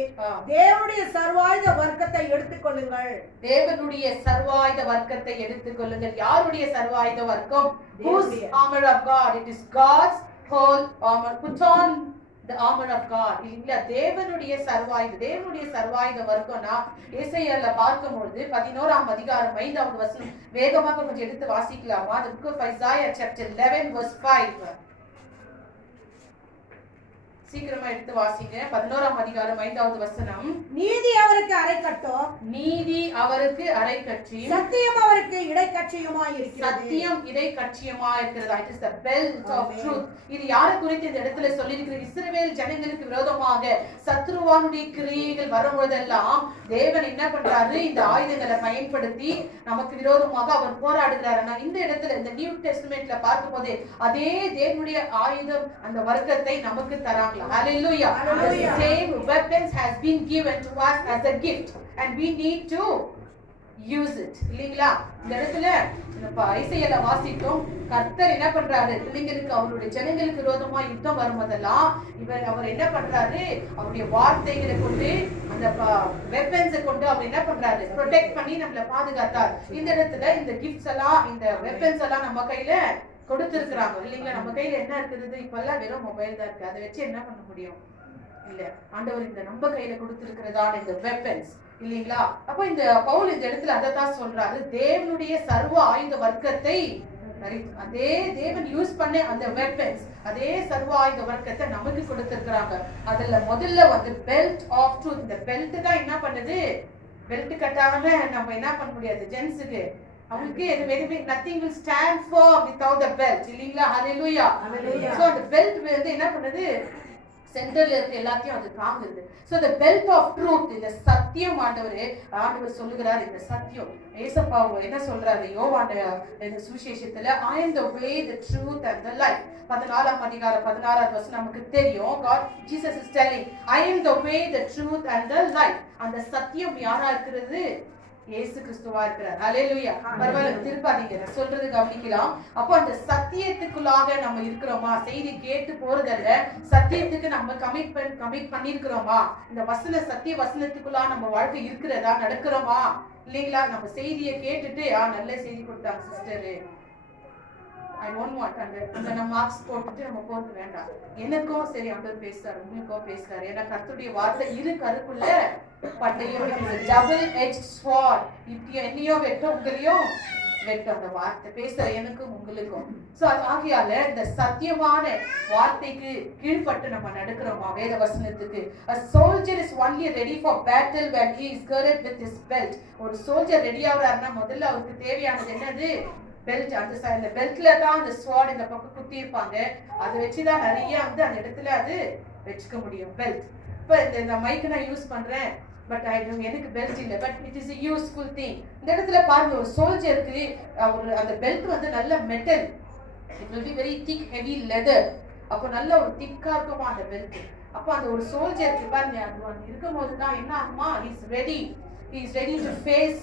தேவனுடைய சர்வாயுத வர்க்கத்தை எடுத்துக்கொள்ளுங்கள். தேவனுடைய சர்வாயுத வர்க்கத்தை எடுத்துக்கொள்ளுங்கள். யாருடைய சர்வாயுத வர்க்கம்? Whose armor of God? It is God's whole armor. Put on the armor of God. இல்ல, தேவனுடைய சர்வாயுத வர்க்கம்னா ஏசாயால பார்க்கும்போது 11ஆம் அதிகாரம் 5வது வசனம் வேகமாக கொஞ்சம் எடுத்து வாசிக்கலாமா? The book of Isaiah chapter 11 verse 5. சீக்கிரமா எடுத்து வாசிங்க. 11ஆம் அதிகாரம் 5வது வசனம். நீதி அவருக்கு அரைக்கட்டும், நீதி அவருக்கு அரைக்கட்சியும், சத்தியம் அவருக்கு இடைக்கட்சியுமாய் இருக்கிறது. சத்தியம் இடைக்கட்சியுமாய் இருக்கிறது. It is the belt of truth. இது யாரை குறித்து இந்த இடத்துல சொல்லியிருக்கிறது? இஸ்ரவேல் ஜனங்களுக்கு விரோதமாக சத்ருவானுடைய கிரியைகள் வரும்போதெல்லாம் தேவன் என்ன பண்றாரு? இந்த ஆயுதங்களை பயன்படுத்தி நமக்கு விரோதமாக அவர் போராடுகிறார். ஆனா இந்த இடத்துல இந்த நியூ டெஸ்டமெண்ட்ல பார்க்கும்போது அதே தேவனுடைய ஆயுதம் அந்த வர்க்கத்தை நமக்கு தராங்க. Hallelujah. The same weapons has been given to us as a gift and we need to use it. இல்லீங்களா? இந்த இடத்துல ஐசையால வாசிக்கும், கர்த்தர் என்ன பண்றாரு, பிள்ளைங்களுக்கு அவருடைய ஜனங்களுக்கு விரோதமா யுத்தம் வரும்போதெல்லாம் அவர் என்ன பண்றாரு, அவருடைய வார்த்தைகளை கொண்டு அந்த வெப்பன்ஸை கொண்டு அவர் என்ன பண்றாரு, ப்ரொடெக்ட் பண்ணி நம்மளை பாதுகாத்தார். இந்த இடத்துல இந்த கிஃப்ட்ஸ் எல்லாம், இந்த வெப்பன்ஸ் எல்லாம் நம்ம கையில கொடுத்திருக்கிறாங்க. இல்லைங்களா? நம்ம கையில என்ன இருக்குது, இப்ப எல்லாம் வெறும் மொபைல் தான் இருக்கு. அதை வச்சு என்ன பண்ண முடியும்? இல்ல, ஆண்டவர் இந்த நம்ம கையில கொடுத்திருக்கிறதான இந்த வெப்பன்ஸ், இல்லீங்களா? அப்ப இந்த பவுல் இந்த இடத்துல அதைத்தான் சொல்றாரு, தேவனுடைய சர்வ ஆயுத வர்க்கத்தை, அதே தேவன் யூஸ் பண்ண அந்த வெப்பன்ஸ், அதே சர்வ ஆயுத வர்க்கத்தை நமக்கு கொடுத்திருக்கிறாங்க. அதுல முதல்ல வந்து பெல்ட் ஆஃப் ட்ரூத். இந்த பெல்ட் தான் என்ன பண்ணுது, பெல்ட் கட்டாம நம்ம என்ன பண்ண முடியாது. ஜென்ஸுக்கு அவங்களுக்கு எதுவுமே nothing will stand firm without the belt. இல்லீங்களா? ஹalleluya. சோ அந்த பெல்ட் வந்து என்ன பண்ணுது, சென்டர்ல இருக்க எல்லாத்தையும் அது தாங்குது. So the belt of truth, இந்த சத்தியம் ஆண்டவர் சொல்லுகிறார். இந்த சத்தியம் ஏசப்பா என்ன சொல்றாரு யோவான் இந்த சுவிசேஷத்துல, I am the way, the truth and the life. 14ஆம் அதிகாரம் 16ஆவது வசனம் நமக்கு தெரியும். God Jesus is telling, I am the way, the truth and the life. அந்த சத்தியம் யாரா இருக்கிறது, இயேசு கிறிஸ்துவா இருக்கிறார். ஹalleluya. பரவாயில்லை, திருப்பாதீங்க, சொல்றது கவனிக்கலாம். அப்போ அந்த சத்தியத்துக்குள்ளாக நம்ம இருக்கிறோமா, செய்தி கேட்டு போறதல்ல, சத்தியத்துக்கு நம்ம கமிட் பண்ணிருக்கிறோமா, இந்த சத்திய வசனத்துக்குள்ளா நம்ம வாழ்க்கை இருக்கிறதா, நடக்கிறோமா, இல்லைங்களா? நம்ம செய்தியை கேட்டுட்டு நல்ல செய்தி கொடுத்தாங்க சிஸ்டரு, I don't want அந்த நம்ம மார்க்ஸ் போட்டுட்டு நம்ம போறது வேண்டாம். எனக்கும் சரி ஆண்டவர் பேசுறாரு, உங்களுக்கும் பேசுறாரு. ஏன்னா கர்த்தருடைய வார்த்தை இரு கருக்குள்ள பட்டயம், டபுள் எட்ஜ் ஸ்வார்ட். இப்படி என்னையும் வெட்டும், உங்களையும் வெட்டும் அந்த வார்த்தை பேசுற எனக்கும் உங்களுக்கும். சோ ஆகையால இந்த சத்தியமான வார்த்தைக்கு கீழ்பட்டு நம்ம நடக்கிறோமா, வேத வசனத்துக்கு. A soldier is only ready for battle when he is girded with his belt. ஒரு சோல்ஜர் ரெடி ஆகுறாருன்னா முதல்ல அவருக்கு தேவையானது என்னது, பெல்ட். அந்த பெல்ட்ல தான் அந்த ஸ்வார்ட் இந்த பக்கம் குத்தி இருப்பாங்க. அதை வச்சுதான் நிறைய வந்து அந்த இடத்துல அது வச்சுக்க முடியும், பெல்ட். இப்ப இந்த மைக்கு நான் யூஸ் பண்றேன், பட் எனக்கு பெல்ட் இல்ல, but it is a useful thing. இந்த இடத்துல பாருங்க, ஒரு சோல்ஜருக்கு அந்த பெல்ட் வந்து நல்ல metal, it will be very thick heavy leather. அப்போ நல்ல ஒரு திக்கா இருக்குமா அந்த பெல்ட். அப்போ அந்த ஒரு சோல்ஜருக்கு பாருங்க, அது இருக்கும் போதுதான் என்ன ஆகுமா, he is ready to face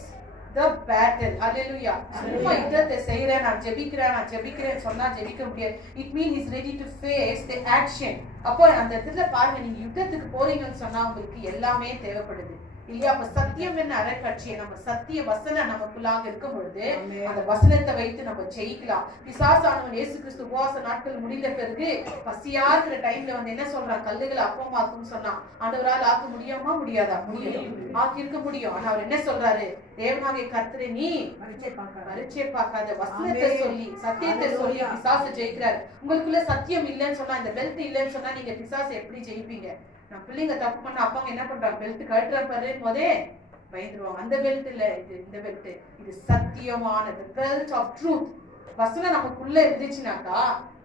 the battle. Hallelujah. சும்மா யுத்தத்தை செய்யறேன், நான் ஜெபிக்கிறேன் சொன்னா ஜெபிக்க முடியாது. It means he is ready to face the action. அப்போ அந்த இடத்துல பாருங்க, நீங்க யுத்தத்துக்கு போறீங்கன்னு சொன்னா உங்களுக்கு எல்லாமே தேவைப்படுது இல்லையா? அப்ப சத்தியம் என்ன அறக்கட்சியை, நம்ம சத்திய வசனம் நமக்குள்ளாக இருக்கும் பொழுது அந்த வசனத்தை வைத்து நம்ம ஜெயிக்கலாம். பிசாசானவன் இயேசு கிறிஸ்து உபவாச நாட்கள் முடிந்த பிறகு பசியா இருக்கிற டைம்ல வந்து என்ன சொல்றான், கல்லுகளை அப்பமாக்குன்னு சொன்னான். ஆண்டவரால் ஆக்க முடியுமா, முடியாதா? முடியும், ஆக்கி இருக்க முடியும். ஆனா அவர் என்ன சொல்றாரு, தேவனாகிய கர்த்தரை நீ பரீட்சை பார்க்காத, வசனத்தை சொல்லி சத்தியத்தை சொல்லி பிசாசை ஜெயிக்கிறாரு. உங்களுக்குள்ள சத்தியம் இல்லைன்னு சொன்னா, இந்த பெல்ட் இல்லைன்னு சொன்னா நீங்க பிசாசை எப்படி ஜெயிப்பீங்க? நம்ம பிள்ளைங்க தப்பு பண்ண அப்பாங்க என்ன பண்றாங்க, பெல்ட் கழட்டுற பாரு போதே பயந்துருவாங்க. அந்த பெல்ட் இல்ல இது, இந்த பெல்ட் இது சத்தியமானது, பெல்ட் ஆஃப் ட்ரூத். வசனம் நமக்குள்ள இருந்துச்சுனாக்கா,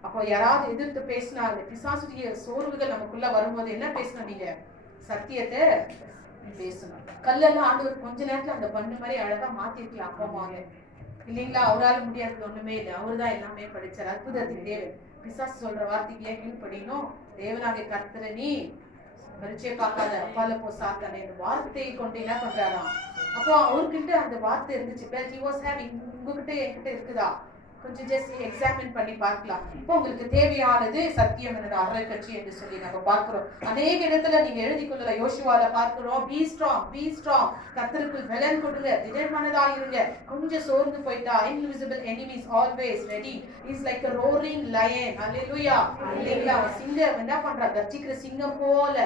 அப்போ யாராவது எதிர்த்து பேசினா, அந்த பிசாசுடைய சோர்வுகள் நமக்குள்ள வரும்போது என்ன பேசணும், நீங்க சத்தியத்தை பேசணும். கல்லெல்லாம் ஆண்டவர் கொஞ்ச நேரத்துல அந்த பண்ணு மாதிரி அழகா மாத்திருக்கலாம் அப்பமாவே, இல்லைங்களா? அவரால் முடியாதது ஒண்ணுமே இல்லை, அவரு தான் எல்லாமே படிச்சார், அற்புதத்தின் தேவன். பிசாசு சொல்ற வார்த்தைக்கு ஏன் கீழ்படியணும்? தேவனாகிய கர்த்தரை நீ பரீட்சை பார்க்காத, அப்பால போ சாத்தானே, இந்த வார்த்தையை கொண்டு என்ன பண்றாராம். அப்போ அவர்கிட்ட அந்த வார்த்தை இருந்துச்சு, பெல்ட் he was having. உங்ககிட்ட என்கிட்ட இருக்குதா? கொஞ்சம் ஜஸ்ட் எக்ஸாமின் பண்ணி பார்க்கலாம். இப்போ உங்களுக்கு தேவையானது சத்தியம் என்னது, அறக்கட்சி என்று சொல்லி நம்ம பார்க்கிறோம். அநேக இடத்துல நீங்க எழுதி கொள்ளல, யோசுவால பார்க்கிறோம், பி ஸ்ட்ராங், கர்த்தருக்குள் பலன் கொடுங்க, திடமனதா இருங்க. கொஞ்சம் சோர்ந்து போயிட்டா, invisible enemies always ready, is like a roaring lion. Hallelujah. இல்லைங்களா? சிங்கம் என்ன பண்றா, கர்ஜிக்கிற சிங்கம் போல.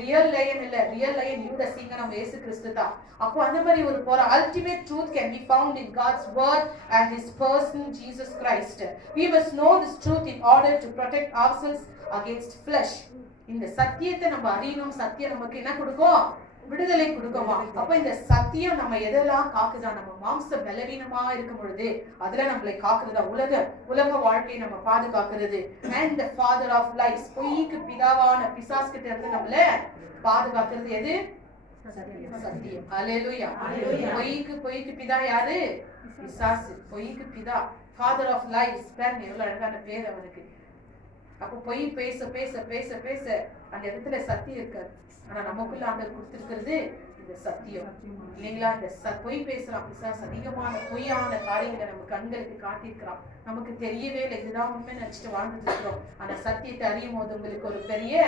ரியல் லயன் இல்ல, ரியல் லயன் யூத சிங்கம் நம்ம இயேசு கிறிஸ்து தான். அப்போ அந்த மாதிரி ஒரு போற ultimate truth can be found in God's word and his person Jesus Christ. We must know this truth in order to protect ourselves against flesh. இந்த சத்தியத்தை நம்ம அறியணும். சத்தியம் நமக்கு என்ன கொடுக்கும், விடுதலை கொடுக்குமா. அப்ப இந்த சத்தியம் நம்ம எதெல்லாம் காக்குதா, நம்ம மாம்ச பலவீனமா இருக்கும் பொழுது அதுல நம்மளை காக்குறதா, உலக வாழ்க்கையை நம்ம பாதுகாக்கிறது. and the father of lies, பொய்க்கு பிதாவான பிசாசு கிட்ட இருந்து நம்மள பாதுகாக்கிறது எது, சத்தியம். ஹalleluya. பொய்க்கு பிதா யாரு, பிசாசு. பொய்க்கு பிதா, father of lies. பாருங்க எவ்வளவு அழகான பேர் அவனுக்கு. அப்ப பொய் பேச பேச பேச பேச அந்த இடத்துல சத்தியம் இருக்காது. ஆனா நமக்குள்ள ஆண்டவர் கொடுத்திருக்கிறது இந்த சத்தியம் இல்லைங்களா? இந்த பொய் பேசுறான் பிசாசு, அதிகமான பொய்யான காரியங்களை நம்ம கண்களுக்கு காட்டியிருக்கிறான். நமக்கு தெரியவே இல்லை, இதுதான் உண்மை நினைச்சிட்டு வாழ்ந்துட்டு இருக்கிறோம். ஆனா சத்தியத்தை அறியும் போது உங்களுக்கு ஒரு பெரிய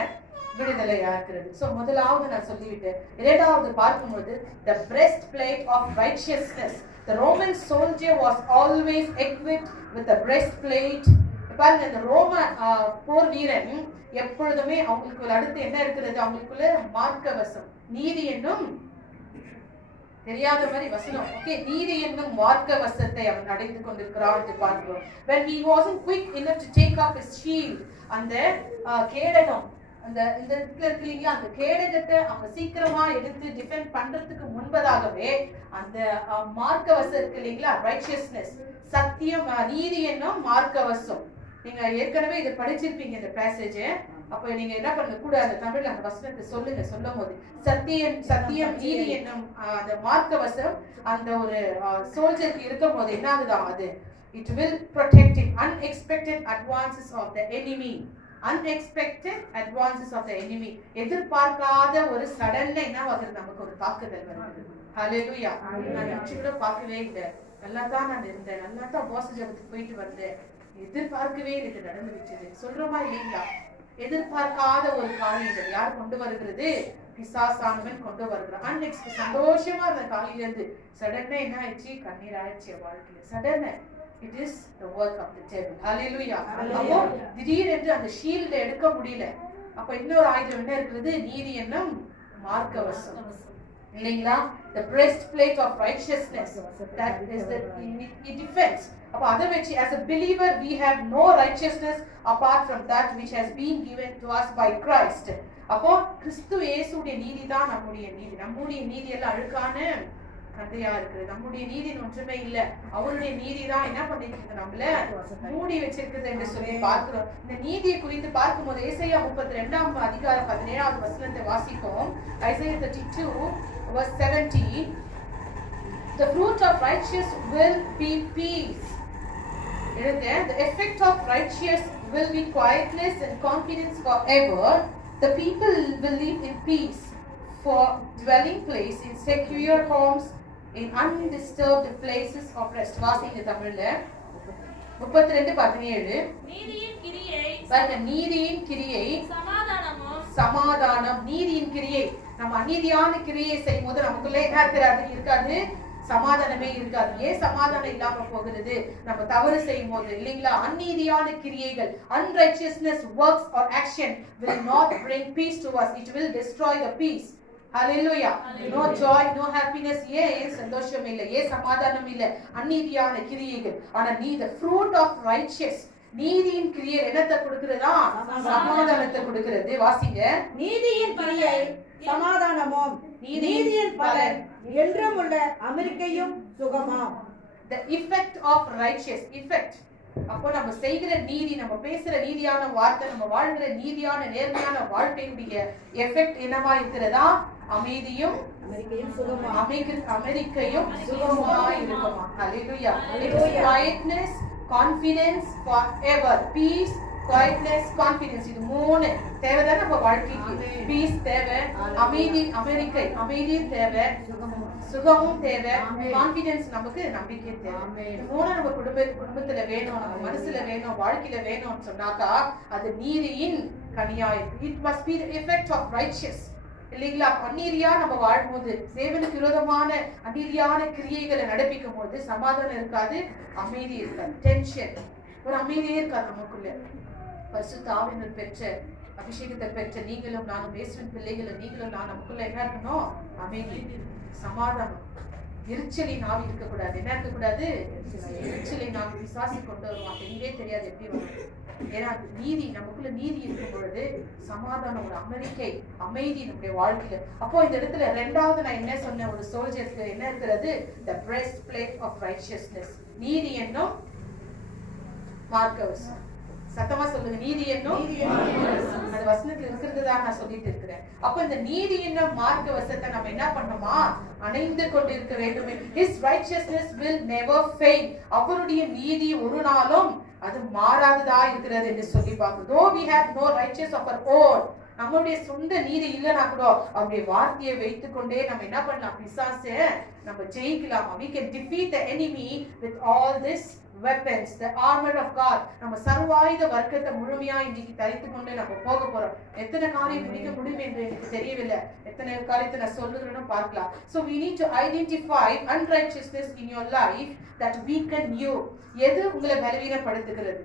விடுதலையா இருக்கிறது. சோ முதலாவது நான் சொல்லிவிட்டேன். இரண்டாவது பார்க்கும்போது the breastplate of righteousness. The Roman soldier was always equipped with a breastplate. பாருங்க, இந்த ரோம போர் வீரன் எப்பொழுதுமே அவங்களுக்கு அடுத்து என்ன இருக்கிறது? அவங்களுக்குள்ள மார்க்கவசம், நீதி என்னும் தெரியாத மாதிரி வசனம். ஓகே, நீதி என்னும் மார்க்கவசத்தை அவன் அடைந்து கொண்டிருக்கிறான் என்று பார்க்கிறோம். When he wasn't quick enough to take up his shield, அந்த கேடகம், அந்த இந்த இடத்துல இருக்கு இல்லைங்களா, அந்த கேடகத்தை அவன் சீக்கிரமா எடுத்து டிஃபெண்ட் பண்றதுக்கு முன்பதாகவே அந்த மார்க்கவசம் இருக்கு இல்லைங்களா, ரைச்சியஸ்னஸ், சத்தியம், நீதி என்னும் மார்க்கவசம். நீங்க ஏற்கனவே இதை படிச்சிருப்பீங்க இந்த பேசேஜ். அப்ப நீங்க என்ன பண்ணுங்க, கூட அந்த தமிழ்ல அந்த வசனத்தை சொல்லுங்க. சொல்லும் போது சத்தியம், சத்தியம், நீதி என்னும் அந்த மார்க்கவசம் அந்த ஒரு சோல்ஜருக்கு இருக்கும் போது என்ன ஆகுதான், அது it will protect him unexpected advances of the enemy. Unexpected advances of the enemy. எதிர்பார்க்காத ஒரு சடன்ல என்ன ஆகுது, நமக்கு ஒரு தாக்குதல் வருது. ஹalleluya. நான் நினைச்சு கூட பார்க்கவே இல்லை, நல்லா தான் நான் இருந்தேன், நல்லா தான் பாஸ் ஜபத்துக்கு போயிட்டு வந்தேன், எதிர்பார்க்கவே இது நடந்து விட்டது. சொல்றோமா இல்லைங்களா? எதிர்பார்க்காத ஒரு காரியங்கள் யார் கொண்டு வருகிறது? பிசாசானவன் கொண்டு வருகிறான். அன்எக்ஸ்பெக்ட் சந்தோஷமா இருந்த காலையில இருந்து சடனா என்ன ஆயிடுச்சு, கண்ணீர் ஆயிடுச்சு வாழ்க்கையில. சடனா it is the work of the devil. Hallelujah. அப்போ திடீரென்று அந்த ஷீல்ட் எடுக்க முடியல. அப்ப இன்னொரு ஆயுதம் என்ன இருக்குது? நீதி என்னும் மார்க்கவசம் இல்லைங்களா? the breastplate of righteousness, that is the defense. அப்ப அதை வச்சு as a believer we have no righteousness apart from that which has been given to us by Christ. அப்போ கிறிஸ்து இயேசுடைய நீதி தான் நம்முடைய நீதி. நம்முடைய நீதி எல்லாம் அழுக்கான கந்தையா இருக்கு. நம்முடைய நீதி ஒன்றுமே இல்ல, அவருடைய நீதி தான் என்ன பண்ணிட்டு இருக்கு, நம்மள மூடி வச்சிருக்குது என்று சொல்லி பார்க்கிறோம். இந்த நீதியை குறித்து பார்க்கும்போது ஏசாயா 32ஆம் அதிகாரம் 17வது வசனத்தை வாசிப்போம். Isaiah 32 verse 17. The fruit of righteous will be peace. The effect of righteous will be quietness and confidence forever. The people will live in peace, for dwelling place in secure homes, in undisturbed places of rest. வாசிங்க தமிழ்ல 32:17. நீதியின் கிரியை பாருங்க, நீதியின் கிரியை சமாதானம். நீதியின் கிரியை, நம்ம அநீதியான கிரியை செய்யும் போது நமக்குள்ள என்ன இருக்காது, சமாதானமே இருக்காது. ஏன் சமாதானம் இல்லாம போகிறது? நம்ம தவறு செய்யும் போது இல்லைங்களா? அநீதியான கிரியைகள், unrighteousness works or action will not bring peace to us. It will destroy the peace. Hallelujah. No joy, no happiness. ஏன் சந்தோஷம் இல்லை, ஏன் சமாதானம் இல்லை? அநீதியான கிரியைகள். ஆனா the fruit of righteous, நீதியின் கிரியை என்னத்தை கொடுக்கிறதா? சமாதானத்தை கொடுக்கிறது. வாசிங்க. நீதியின் கிரியை சமாதானமும், நீதியின் பலன் என்றும் உள்ள அமெரிக்கையும் சுகமாம். The effect of righteous, effect. அப்போ நம்ம செய்கிற நீதி, நம்ம பேசுற நீதியான வார்த்தை, நம்ம வாழ்கிற நீதியான நேர்மையான வாழ்க்கையுடைய எஃபெக்ட் என்னவா இருக்கிறதா? அமைதியும் அமெரிக்கையும் சுகமாம். அமெரிக்கையும் சுகமாய் இருக்குமா? Hallelujah. It is quietness, confidence forever. Peace, quietness, confidence. இது மூணு தேவைதானே நம்ம வாழ்க்கைக்கு. பீஸ் தேவை, அமைதி, அமெரிக்கை அமைதி தேவை, சுகமும் தேவை, கான்ஃபிடன்ஸ், நமக்கு நம்பிக்கை தேவை. இது மூணு நம்ம குடும்பத்துல வேணும், நம்ம மனசுல வேணும், வாழ்க்கையில வேணும்னு சொன்னாக்கா அது நீதியின் கனியாய். It must be the effect of righteous. இல்லைங்களா? அநீதியா நம்ம வாழும்போது, தேவனுக்கு விரோதமான அநீதியான கிரியைகளை நடப்பிக்கும் போது சமாதானம் இருக்காது, அமைதி இருக்காது, டென்ஷன், ஒரு அமைதியே இருக்காது நமக்குள்ள. பரிசுத்த ஆவியானவர் பெற்ற, அபிஷேகத்தை பெற்ற நீங்களும் நானும், இயேசுவின் பிள்ளைகளும் நீங்களும் நான், நமக்குள்ள என்ன இருக்கணும்? அமைதி, சமாதானம். எரிச்சலின் ஆவி இருக்கக்கூடாது. என்ன இருக்கக்கூடாது? எரிச்சலின் ஆவி பிசாசு கொண்டு வருவான், தெரியவே தெரியாது எப்படி வரும். ஏன்னா நீதி, நமக்குள்ள நீதி இருக்கும் பொழுது சமாதானம், ஒரு அமைதி நம்முடைய வாழ்க்கையில. அப்போ இந்த இடத்துல ரெண்டாவது நான் என்ன சொன்னேன், ஒரு சோல்ஜருக்கு என்ன இருக்கிறது? the breastplate of righteousness. நீதி என்னும் மார்க்கவசம். சத்தமா சொல்லுங்க, நீதி என்னும். அந்த வசனத்துல இருக்கிறது தான் நான் சொல்லிட்டு இருக்கிறேன். அப்ப இந்த நீதி என்னும் மார்க்கவசத்தை நம்ம என்ன பண்ணோமா? அணைந்து கொண்டிருக்க வேண்டும். His righteousness will never fail. அவருடைய நீதி ஒரு நாளும் அது மாறாததா இருக்கிறது என்று சொல்லி பார்க்கிறோம். Though we have no righteousness of our own, நம்மளுடைய சொந்த நீதி இல்லைன்னா கூட அவருடைய வார்த்தையை வைத்துக்கொண்டே நம்ம என்ன பண்ணலாம், பிசாசை நம்ம ஜெயிக்கலாமா. we can defeat the enemy with all this weapons, the armor of God. நம்ம சர்வாயுத வர்க்கத்தை முழுமையா இன்னைக்கு தரித்து கொண்டு நம்ம போக போறோம். எத்தனை காரியம் முடிக்க முடியும் என்று எனக்கு தெரியவில்லை, எத்தனை காரியத்தை நான் சொல்லுகிறேன்னு பார்க்கலாம். So we need to identify unrighteousness in your life that weaken you. எது உங்களை பலவீனப்படுத்துகிறது,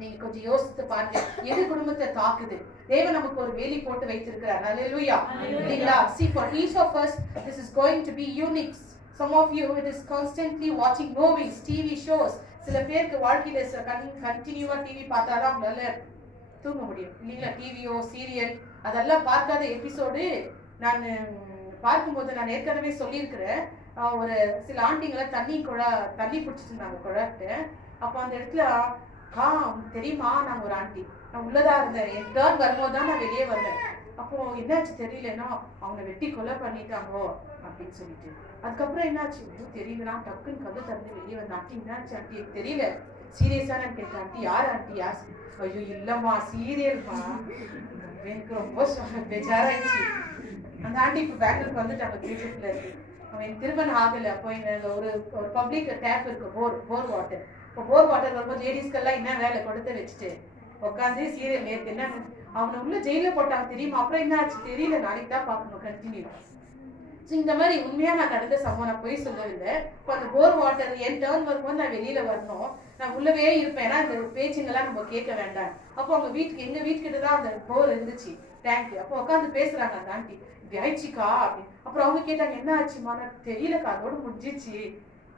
நீங்க கொஞ்சம் யோசித்து பாருங்க. எது குடும்பத்தை தாக்குது, தேவன் நமக்கு ஒரு வேலி போட்டு வைத்திருக்கிறார். ஹalleluya. இல்லைங்களா? See, for each of us this is going to be unique. Some of you it is constantly watching movies, TV shows. சில பேருக்கு வாழ்க்கையில கண்டினியூவா டிவி பார்த்தாதான் அவங்களால தூங்க முடியும், இல்லைங்களா? டிவியோ சீரியல் அதெல்லாம் பார்க்காத எபிசோடு நான் பார்க்கும்போது நான் ஏற்கனவே சொல்லியிருக்கிறேன். ஒரு சில ஆண்டிங்களை தண்ணி பிடிச்சிட்டு இருந்தாங்க குழாட்டு. அப்போ அந்த இடத்துல தெரியுமா, நான் ஒரு ஆண்டி, நான் உள்ளதா இருந்தேன், என் டர்ன் வரும்போது தான் நான் வெளியே வந்தேன். அப்போ என்னாச்சு தெரியலன்னா அவங்க வெட்டி கொலை பண்ணிட்டாங்கோ அப்படின்னு சொல்லிட்டு, அதுக்கப்புறம் என்னாச்சு தெரியல, டக்குன்னு கதை திறந்து வெளியே வந்த ஆண்டி, என்னாச்சு ஆண்டி தெரியல, சீரியஸா நான் கேட்டேன், ஆண்டி யார் ஆண்டி யார்? ஐயோ இல்லம்மா சீரியல்மா. எனக்கு ரொம்ப பெஜாராயிடுச்சு. அந்த ஆண்டி இப்போ பெங்களூருக்கு வந்துட்டாங்க, கிரிக்கெட்ல இருக்கு. அவன் திருமணம் ஆகலை. அப்போ எங்க ஒரு பப்ளிக் டேப் இருக்கு, போர் வாட்டர். இப்போ போர் வாட்டர் வரும்போது லேடிஸ்க்கெல்லாம் என்ன வேலை கொடுத்து வச்சுட்டு உட்காந்து சீரியல். நேற்று என்ன அவனை உள்ள ஜெயில போட்டாங்க தெரியுமா, அப்புறம் என்ன ஆச்சு தெரியல, நாளைக்கு தான் பார்க்கணும் கண்டினியூ. ஸோ இந்த மாதிரி உண்மையா நான் நடந்த சம்பவம், நான் போய் சொல்லவில்லை. இப்போ அந்த போர் வாட்டர் என் டர்ன் வரும்போது நான் வெளியில வரணும், நான் உள்ளவே இருப்பேன், ஏன்னா இந்த பேச்சுங்கெல்லாம் நம்ம கேட்க வேண்டாம். அப்போ அவங்க எங்க வீட்டுக்கிட்ட தான் அந்த போர் இருந்துச்சு, டேங்க். அப்போ உட்காந்து பேசுறாங்க அந்த ஆண்டி, இப்படி ஆயிடுச்சுக்கா அப்படின்னு. அப்புறம் அவங்க கேட்டாங்க என்ன ஆச்சுமா, நான் தெரியலக்கா அதோட முடிஞ்சிச்சு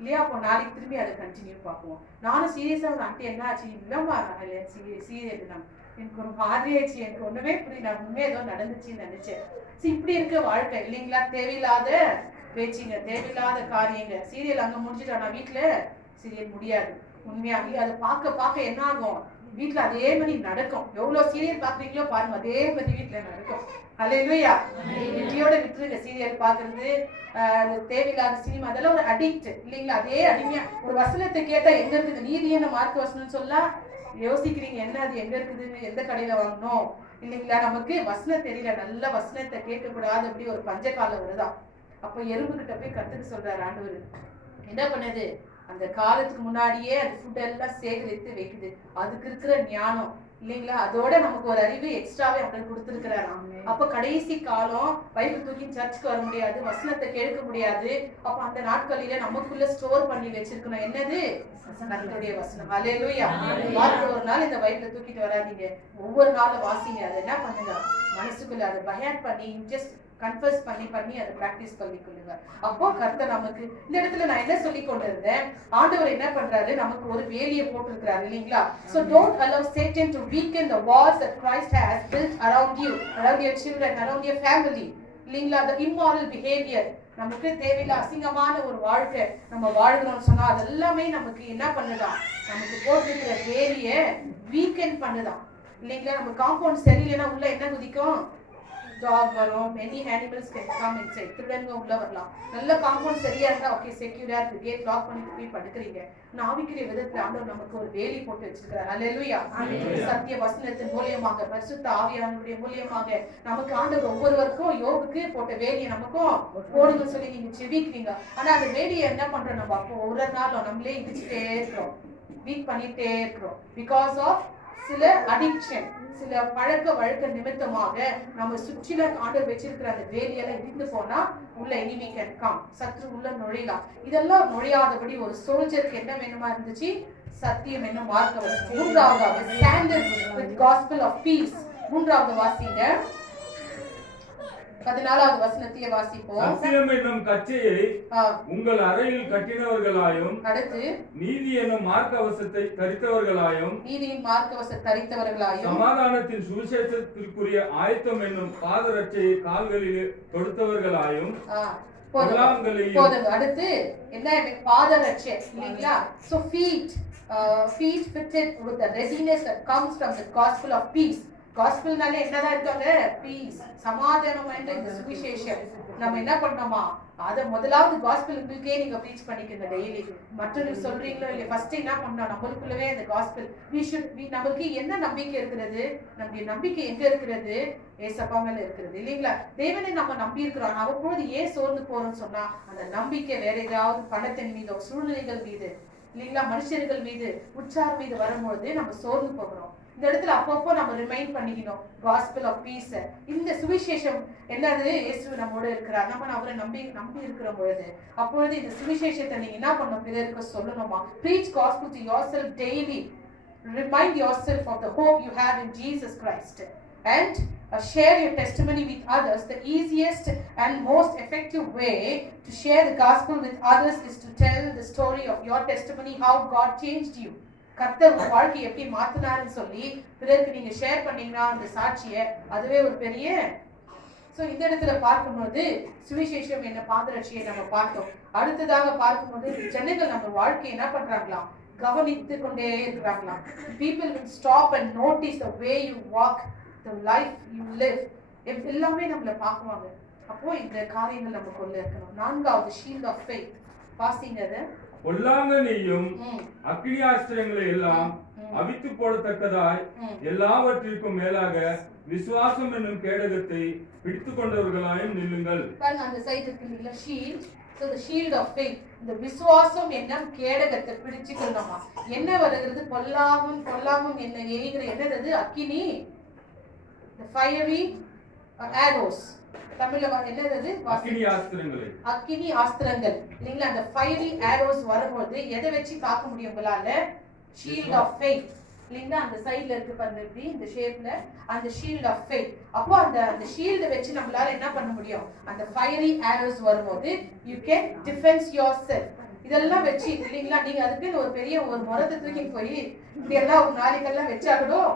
இல்லையா, அப்போ நாளைக்கு திரும்பி அதை கண்டினியூ பார்ப்போம். நானும் சீரியஸா ஒரு ஆண்டி என்ன ஆச்சு, இல்லம்மா நான் சீரியல் தான், எனக்கு ஒரு மாதிரி ஆயிடுச்சு, எனக்கு ஒண்ணுமே புரியல, உண்மையே ஏதோ நடந்துச்சுன்னு நினைச்சேன். இப்படி இருக்க வாழ்க்கை இல்லைங்களா? தேவையில்லாத பேச்சுங்க, தேவையில்லாத காரியங்க. சீரியல் அங்க முடிஞ்சுட்டா, நான் வீட்டுல சீரியல் முடியாது. உண்மையாகவே அதை பார்க்க என்ன ஆகும், வீட்டுல அதே மாதிரி நடக்கும். எவ்வளவு சீரியல் பாக்குறீங்களோ பாருங்க, அதே மாதிரி வீட்டுல நடக்கும். ஹல்லேலூயா. வெற்றியோட விட்டுருங்க சீரியல் பாக்குறது, தேவையில்லாத சினிமா, அதெல்லாம் ஒரு அடிக்ட் இல்லைங்களா? அதே அடிமையா ஒரு வசனத்தை கேட்டா எங்க இருக்குது, நீதி என்ன மார்க்க வசனம் சொல்ல யோசிக்கிறீங்க, என்ன அது எங்க இருக்குதுன்னு, எந்த கடையில வாங்கணும் இல்லைங்களா? நமக்கு வசனம் தெரியல, நல்ல வசனத்தை கேட்க கூடாது, அப்படி ஒரு பஞ்ச காலம் வருதான். அப்போ எறும்பு கிட்ட போய் கத்துக்க சொல்றாரு ஆண்டவர். என்ன பண்ணுது, அந்த காலத்துக்கு முன்னாடியே அந்த ஃபுட் எல்லாம் சேகரித்து வைக்குது. அதுக்கு இருக்கிற ஞானம் இல்லைங்களா, அதோட நமக்கு ஒரு அறிவு எக்ஸ்ட்ராவே அவர் கொடுத்துருக்கிறாராம். அப்ப கடைசி காலம் பைபிள் தூக்கி சர்ச்சுக்கு வர முடியாது, வசனத்தை கேட்க முடியாது. அப்ப அந்த நாட்களில நமக்குள்ள ஸ்டோர் பண்ணி வச்சிருக்கணும் என்னது, கர்த்தருடைய வசனம். ஹல்லேலூயா. வாரத்துல ஒரு நாள் இந்த பைபிளை தூக்கிட்டு வராதீங்க, ஒவ்வொரு நாளும் வாசிங்க. அதை என்ன பண்ணுங்க, மனசுக்குள்ள அதை பயான் பண்ணி ஜஸ்ட் கன்ஃபர்ஸ் பண்ணி அதை பிராக்டிஸ் பண்ணிக்கொள்ளுங்க. அப்போ கர்த்தர் நமக்கு இந்த இடத்துல நான் என்ன சொல்லி கொண்டிருந்தேன், ஆண்டவர் என்ன பண்றாரு, நமக்கு ஒரு வேலியை போட்டிருக்கிறாரு இல்லைங்களா? So don't allow Satan to weaken the walls that Christ has built around you, around your children, around your family இல்லைங்களா? The immoral behavior, நமக்கு தேவையில்ல அசிங்கமான ஒரு வாழ்க்கை நம்ம வாழ்கிறோம்னு சொன்னா அது எல்லாமே நமக்கு என்ன பண்ணுதான், நமக்கு போட்டிருக்கிற வேலியை வீக்கெண்ட் பண்ணுதான் இல்லைங்களா? நம்ம காம்பவுண்ட் சரியில்லைன்னா உள்ள என்ன குதிக்கும், டாக் வரும், many animals can come inside. திருடங்க உள்ள வரலாம். நல்ல காம்பவுண்ட் சரியா இருந்தா ஓகே, செக்யூரா இருக்கு, கேட் லாக் பண்ணிட்டு போய் படுக்கிறீங்க. ஆவிக்குரிய விதத்துல ஆண்டவர் நமக்கு ஒரு வேலி போட்டு வச்சிருக்கிறார். ஹல்லேலூயா. சத்திய வசனத்தின் மூலியமாக, பரிசுத்த ஆவியானவருடைய மூலியமாக நமக்கு ஆண்டவர் ஒவ்வொருவருக்கும் யோபுக்கு போட்ட வேலியை நமக்கும் போடுங்க சொல்லி நீங்க செபிக்கிறீங்க. ஆனா அந்த வேலியை என்ன பண்றோம், நம்ம அப்போ ஒவ்வொரு நாளும் நம்மளே இடிச்சுட்டே இருக்கிறோம், வீக் பண்ணிட்டே இருக்கிறோம். பிகாஸ் ஆஃப் சில அடிக்ஷன், சில பழக்க வழக்க நிமித்தமாக நம்ம சுற்றிலும் ஆண்டவர் வச்சிருக்கிற அந்த வேலியெல்லாம் இடிந்து போனா உள்ள enemy can come, சத்ரு உள்ள நுழையலாம். இதெல்லாம் நுழையாதபடி ஒரு சோல்ஜருக்கு என்ன வேணுமா இருந்துச்சு, சத்தியம் என்ன மார்க்க வசனம். மூன்றாவது standards with gospel of peace. மூன்றாவது வாசிங்க, 14வது வசனத்திலே வாசிப்போம். சத்தியம் என்னும் கச்சையை உங்கள் அறையில் கட்டினவர்களாயும், அடுத்து நீதி என்னும் மார்க்கவசத்தை தரித்தவர்களாயும், நீதியின் மார்க்கவசத்தை தரித்தவர்களாயும், சமாதானத்தின் சுவிசேஷத்திற்குரிய ஆயத்தம் என்னும் பாதரட்சையை கால்களிலே தொடுத்தவர்களாயும், போதுங்க. அடுத்து என்ன, பாதரட்சை இல்லைங்களா? So feet fitted with the readiness that comes from the gospel of peace. காஸ்பல்னாலே என்னதான் இருக்காங்க? பீஸ், சமாதானம் என்ற இந்த சுவிசேஷம். நம்ம என்ன பண்ணோமா, அத முதலாவது காஸ்பல் உங்களுக்கே நீங்க ப்ரீச் பண்ணிக்கங்க டெய்லி. மற்றவங்களுக்கு சொல்றீங்களோ இல்லையா, ஃபர்ஸ்ட் என்ன பண்ணோம், நம்மளுக்குள்ளவே அந்த காஸ்பல் நமக்கு என்ன நம்பிக்கை இருக்கிறது? நம்முடைய நம்பிக்கை எங்க இருக்கிறது? ஏசப்பா மேல இருக்கிறது இல்லைங்களா? தேவனை நம்ம நம்பி இருக்கிறோம். அவ்வப்போது ஏன் சோர்ந்து போறோம்னு சொன்னா, அந்த நம்பிக்கை வேற ஏதாவது பணத்தின் மீதோ சூழ்நிலைகள் மீது இல்லைங்களா, மனுஷர்கள் மீது உற்சாகம் மீது வரும்போது நம்ம சோர்ந்து போகிறோம். இந்த இடத்துல அப்பப்போ நம்ம ரிமைண்ட் பண்ணிக்கணும் காஸ்பல் ஆஃப் பீஸ். இந்த சுவிசேஷம் என்னது? இயேசு நம்மோட இருக்கிறார், நம்ம அவரை நம்பி இருக்கிற பொழுது அப்பொழுது இந்த சுவிசேஷத்தை நீங்க என்ன பண்ணணும்? பிறருக்கு சொல்லணுமா? preach gospel to yourself daily. Remind yourself of the hope you have in Jesus Christ and share your testimony with others. The easiest and most effective way to share the gospel with others is to tell the story of your testimony, how God changed you. கர்த்தர் உங்க வாழ்க்கையை எப்படி மாத்தினாருன்னு சொல்லி பிறருக்கு நீங்க share பண்ணீங்கன்னா அந்த சாட்சியை, அதுவே ஒரு பெரிய. சோ இந்த இடத்துல பார்க்கும்போது சுவிசேஷம் என்ன பாதரட்சியை நம்ம பார்த்தோம். அடுத்ததாக பார்க்கும்போது ஜனங்கள் நம்ம வாழ்க்கையை என்ன பண்றாங்களாம்? கவனித்து கொண்டே இருக்கிறாங்களாம். People will stop and notice the way you walk, the life you live. எல்லாமே நம்மள பார்க்குவாங்க. அப்போ இந்த காரியங்கள் நமக்குள்ள இருக்கணும். நான்காவது ஷீல்ட் ஆஃப் ஃபெய்த். வாசிங்க அத. பொல்லாங்கனையும் அக்கினியாஸ்திரங்களை எல்லாம் அவித்து போடத்தக்கதாய் எல்லாவற்றிற்கும் மேலாக விசுவாசம் என்னும் கேடகத்தை பிடித்துக் கொண்டவர்களாயும் நில்லுங்கள். பாருங்க அந்த சைடு இருக்குல்ல shield. So the shield of faith, இந்த விசுவாசம் என்னும் கேடகத்தை பிடிச்சுக்கணுமா. என்ன வருகிறது? பொல்லாமும் என்ன எரிகிற என்னது? அக்கினி, the fiery arrows. தமிழ்ல என்னது? அக்கினி ஆஸ்திரங்கள் இல்லைங்களா? அந்த fiery arrows வரும்போது எதை வச்சு தாக்க முடியும் உங்களால? shield of faith இல்லைங்களா? அந்த சைடுல இருக்கு பாருங்க, இப்படி இந்த ஷேப்ல அந்த shield of faith. அப்போ அந்த ஷீல்ட வச்சு நம்மளால என்ன பண்ண முடியும்? அந்த fiery arrows வரும்போது you can defend yourself. இதெல்லாம் வச்சு இல்லைங்களா, நீங்க அதுக்கு ஒரு பெரிய ஒரு முரத்தை தூக்கி போய் இப்படி எல்லாம் ஒரு நாளைக்கெல்லாம் வச்சாகணும்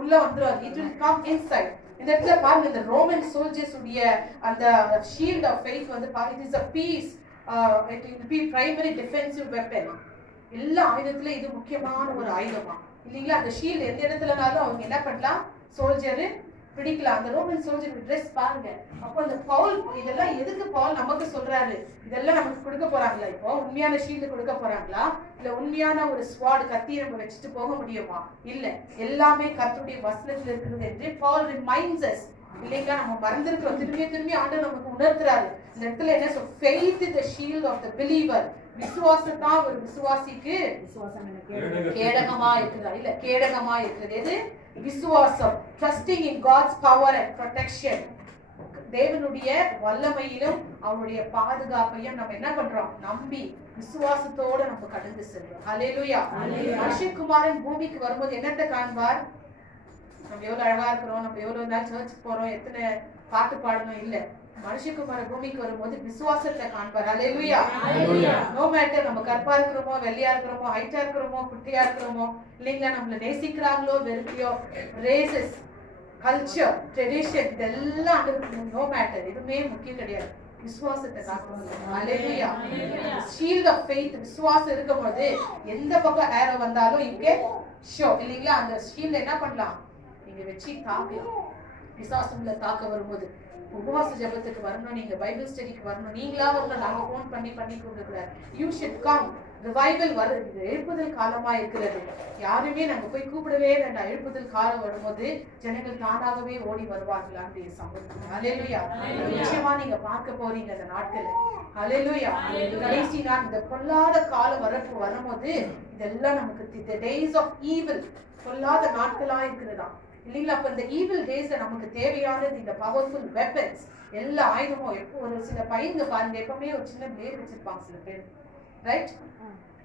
உள்ள வந்துடும். it will come inside. இந்த இடத்துல பாருங்க, இந்த ரோமன் சோல்ஜர்ஸ் உடைய அந்த ஷீல்ட் ஆஃப் ஃபெய்த் வந்து பாருங்க, it is a piece, it will be primary defensive weapon. எல்லா ஆயுதத்துல இது முக்கியமான ஒரு ஆயுதமா இல்லைங்களா? அந்த ஷீல்ட் எந்த இடத்துலனாலும் அவங்க என்ன பண்ணலாம்? சோல்ஜர் பிடிக்கலாம். அந்த ரோமன் சோல்ஜர் ட்ரெஸ் பாருங்க. அப்போ அந்த பவுல் இதெல்லாம் எதுக்கு பவுல் நமக்கு சொல்றாரு? இதெல்லாம் நமக்கு கொடுக்க போறாங்களா? இப்போ உண்மையான ஷீல்டு கொடுக்க போறாங்களா? இல்ல உண்மையான ஒரு ஸ்வாட் கத்தி நம்ம வச்சுட்டு போக முடியுமா? இல்ல, எல்லாமே கர்த்தருடைய வசனத்துல இருக்குது என்று பவுல் ரிமைண்ட்ஸ் us இல்லைங்களா? நம்ம மறந்துருக்கிறோம். திரும்பி ஆண்டவர் நமக்கு உணர்த்துறாரு. இந்த இடத்துல என்ன சொல்? faith is the shield of the believer. விசுவாசம் தான் ஒரு விசுவாசிக்கு கேடகமா இருக்குதா? இல்ல, கேடகமா இருக்குது எது? விசுவாசம். trusting in God's power and protection. தேவனுடைய வல்லமையிலும் அவருடைய பாதுகாப்பையும் நம்ம என்ன பண்றோம்? நம்பி விசுவாசத்தோட நம்ம கடந்து செல்றோம். ஹல்லேலூயா. மனுஷகுமாரன் பூமிக்கு வரும்போது என்னத்தை காண்பார்? நம்ம எவ்வளவு அழகா இருக்கிறோம், நம்ம எவ்வளவு நாள் சர்ச்சுக்கு போறோம், எத்தனை பாட்டு பாடணும், இல்ல. மனுஷகுமார பூமிக்கு வரும்போது விசுவாசத்தை காண்பார். ஹல்லேலூயா. நோ மேட்டர் நம்ம கற்பா இருக்கிறோமோ, வெள்ளையா இருக்கிறோமோ, ஹைட்டா இருக்கிறோமோ, குட்டியா இருக்கிறோமோ இல்லைங்களா, நம்மள நேசிக்கிறாங்களோ வெறுப்பியோ, ரேசஸ், கல்ச்சர், ட்ரெடிஷன், இதெல்லாம் நோ மேட்டர், எதுவுமே முக்கியம் கிடையாது. விசுவாசத்தை காக்கணும். ஹல்லேலூயா. ஷீல்ட் ஆஃப் ஃபெய்த், விசுவாசம் இருக்கும்போது எந்த பக்கம் ஏரோ வந்தாலும் இங்கே ஷோ இல்லைங்களா, அந்த ஷீல்ட் என்ன பண்ணலாம்? நீங்க வச்சு தாக்கலாம். விசுவாசம்ல தாக்க வரும்போது உபவாச ஜபத்துக்கு வரணும், நீங்க பைபிள் ஸ்டடிக்கு வரணும், நீங்களா வரணும், நாங்க போன் பண்ணி கொடுக்கக்கூடாது. You should come. ரிவைவல் வருது, எழுப்புதல் காலமா இருக்கிறது. யாருமே நாங்க போய் கூப்பிடவே வேண்டாம். எழுப்புதல் காலம் வரும்போது ஜனங்கள் தானாகவே ஓடி வருவார்களான்னு சம்பவம். ஹல்லேலூயா. நிச்சயமா நீங்க பார்க்க போறீங்க அந்த நாட்கள். ஹல்லேலூயா. கடைசி நாள் இந்த பொல்லாத காலம் வரும்போது இதெல்லாம் நமக்கு the days of evil, பொல்லாத நாட்களா இருக்கிறதா இல்லைங்களா? அப்ப இந்த ஈவில் டேஸ்ல நமக்கு தேவையானது இந்த பவர்ஃபுல் வெப்பன்ஸ், எல்லா ஆயுதமும். எப்போ ஒரு சில பையங்க பாருங்க, எப்பவுமே ஒரு சின்ன பிளேட் வச்சிருப்பாங்க சில பேர், ரைட்?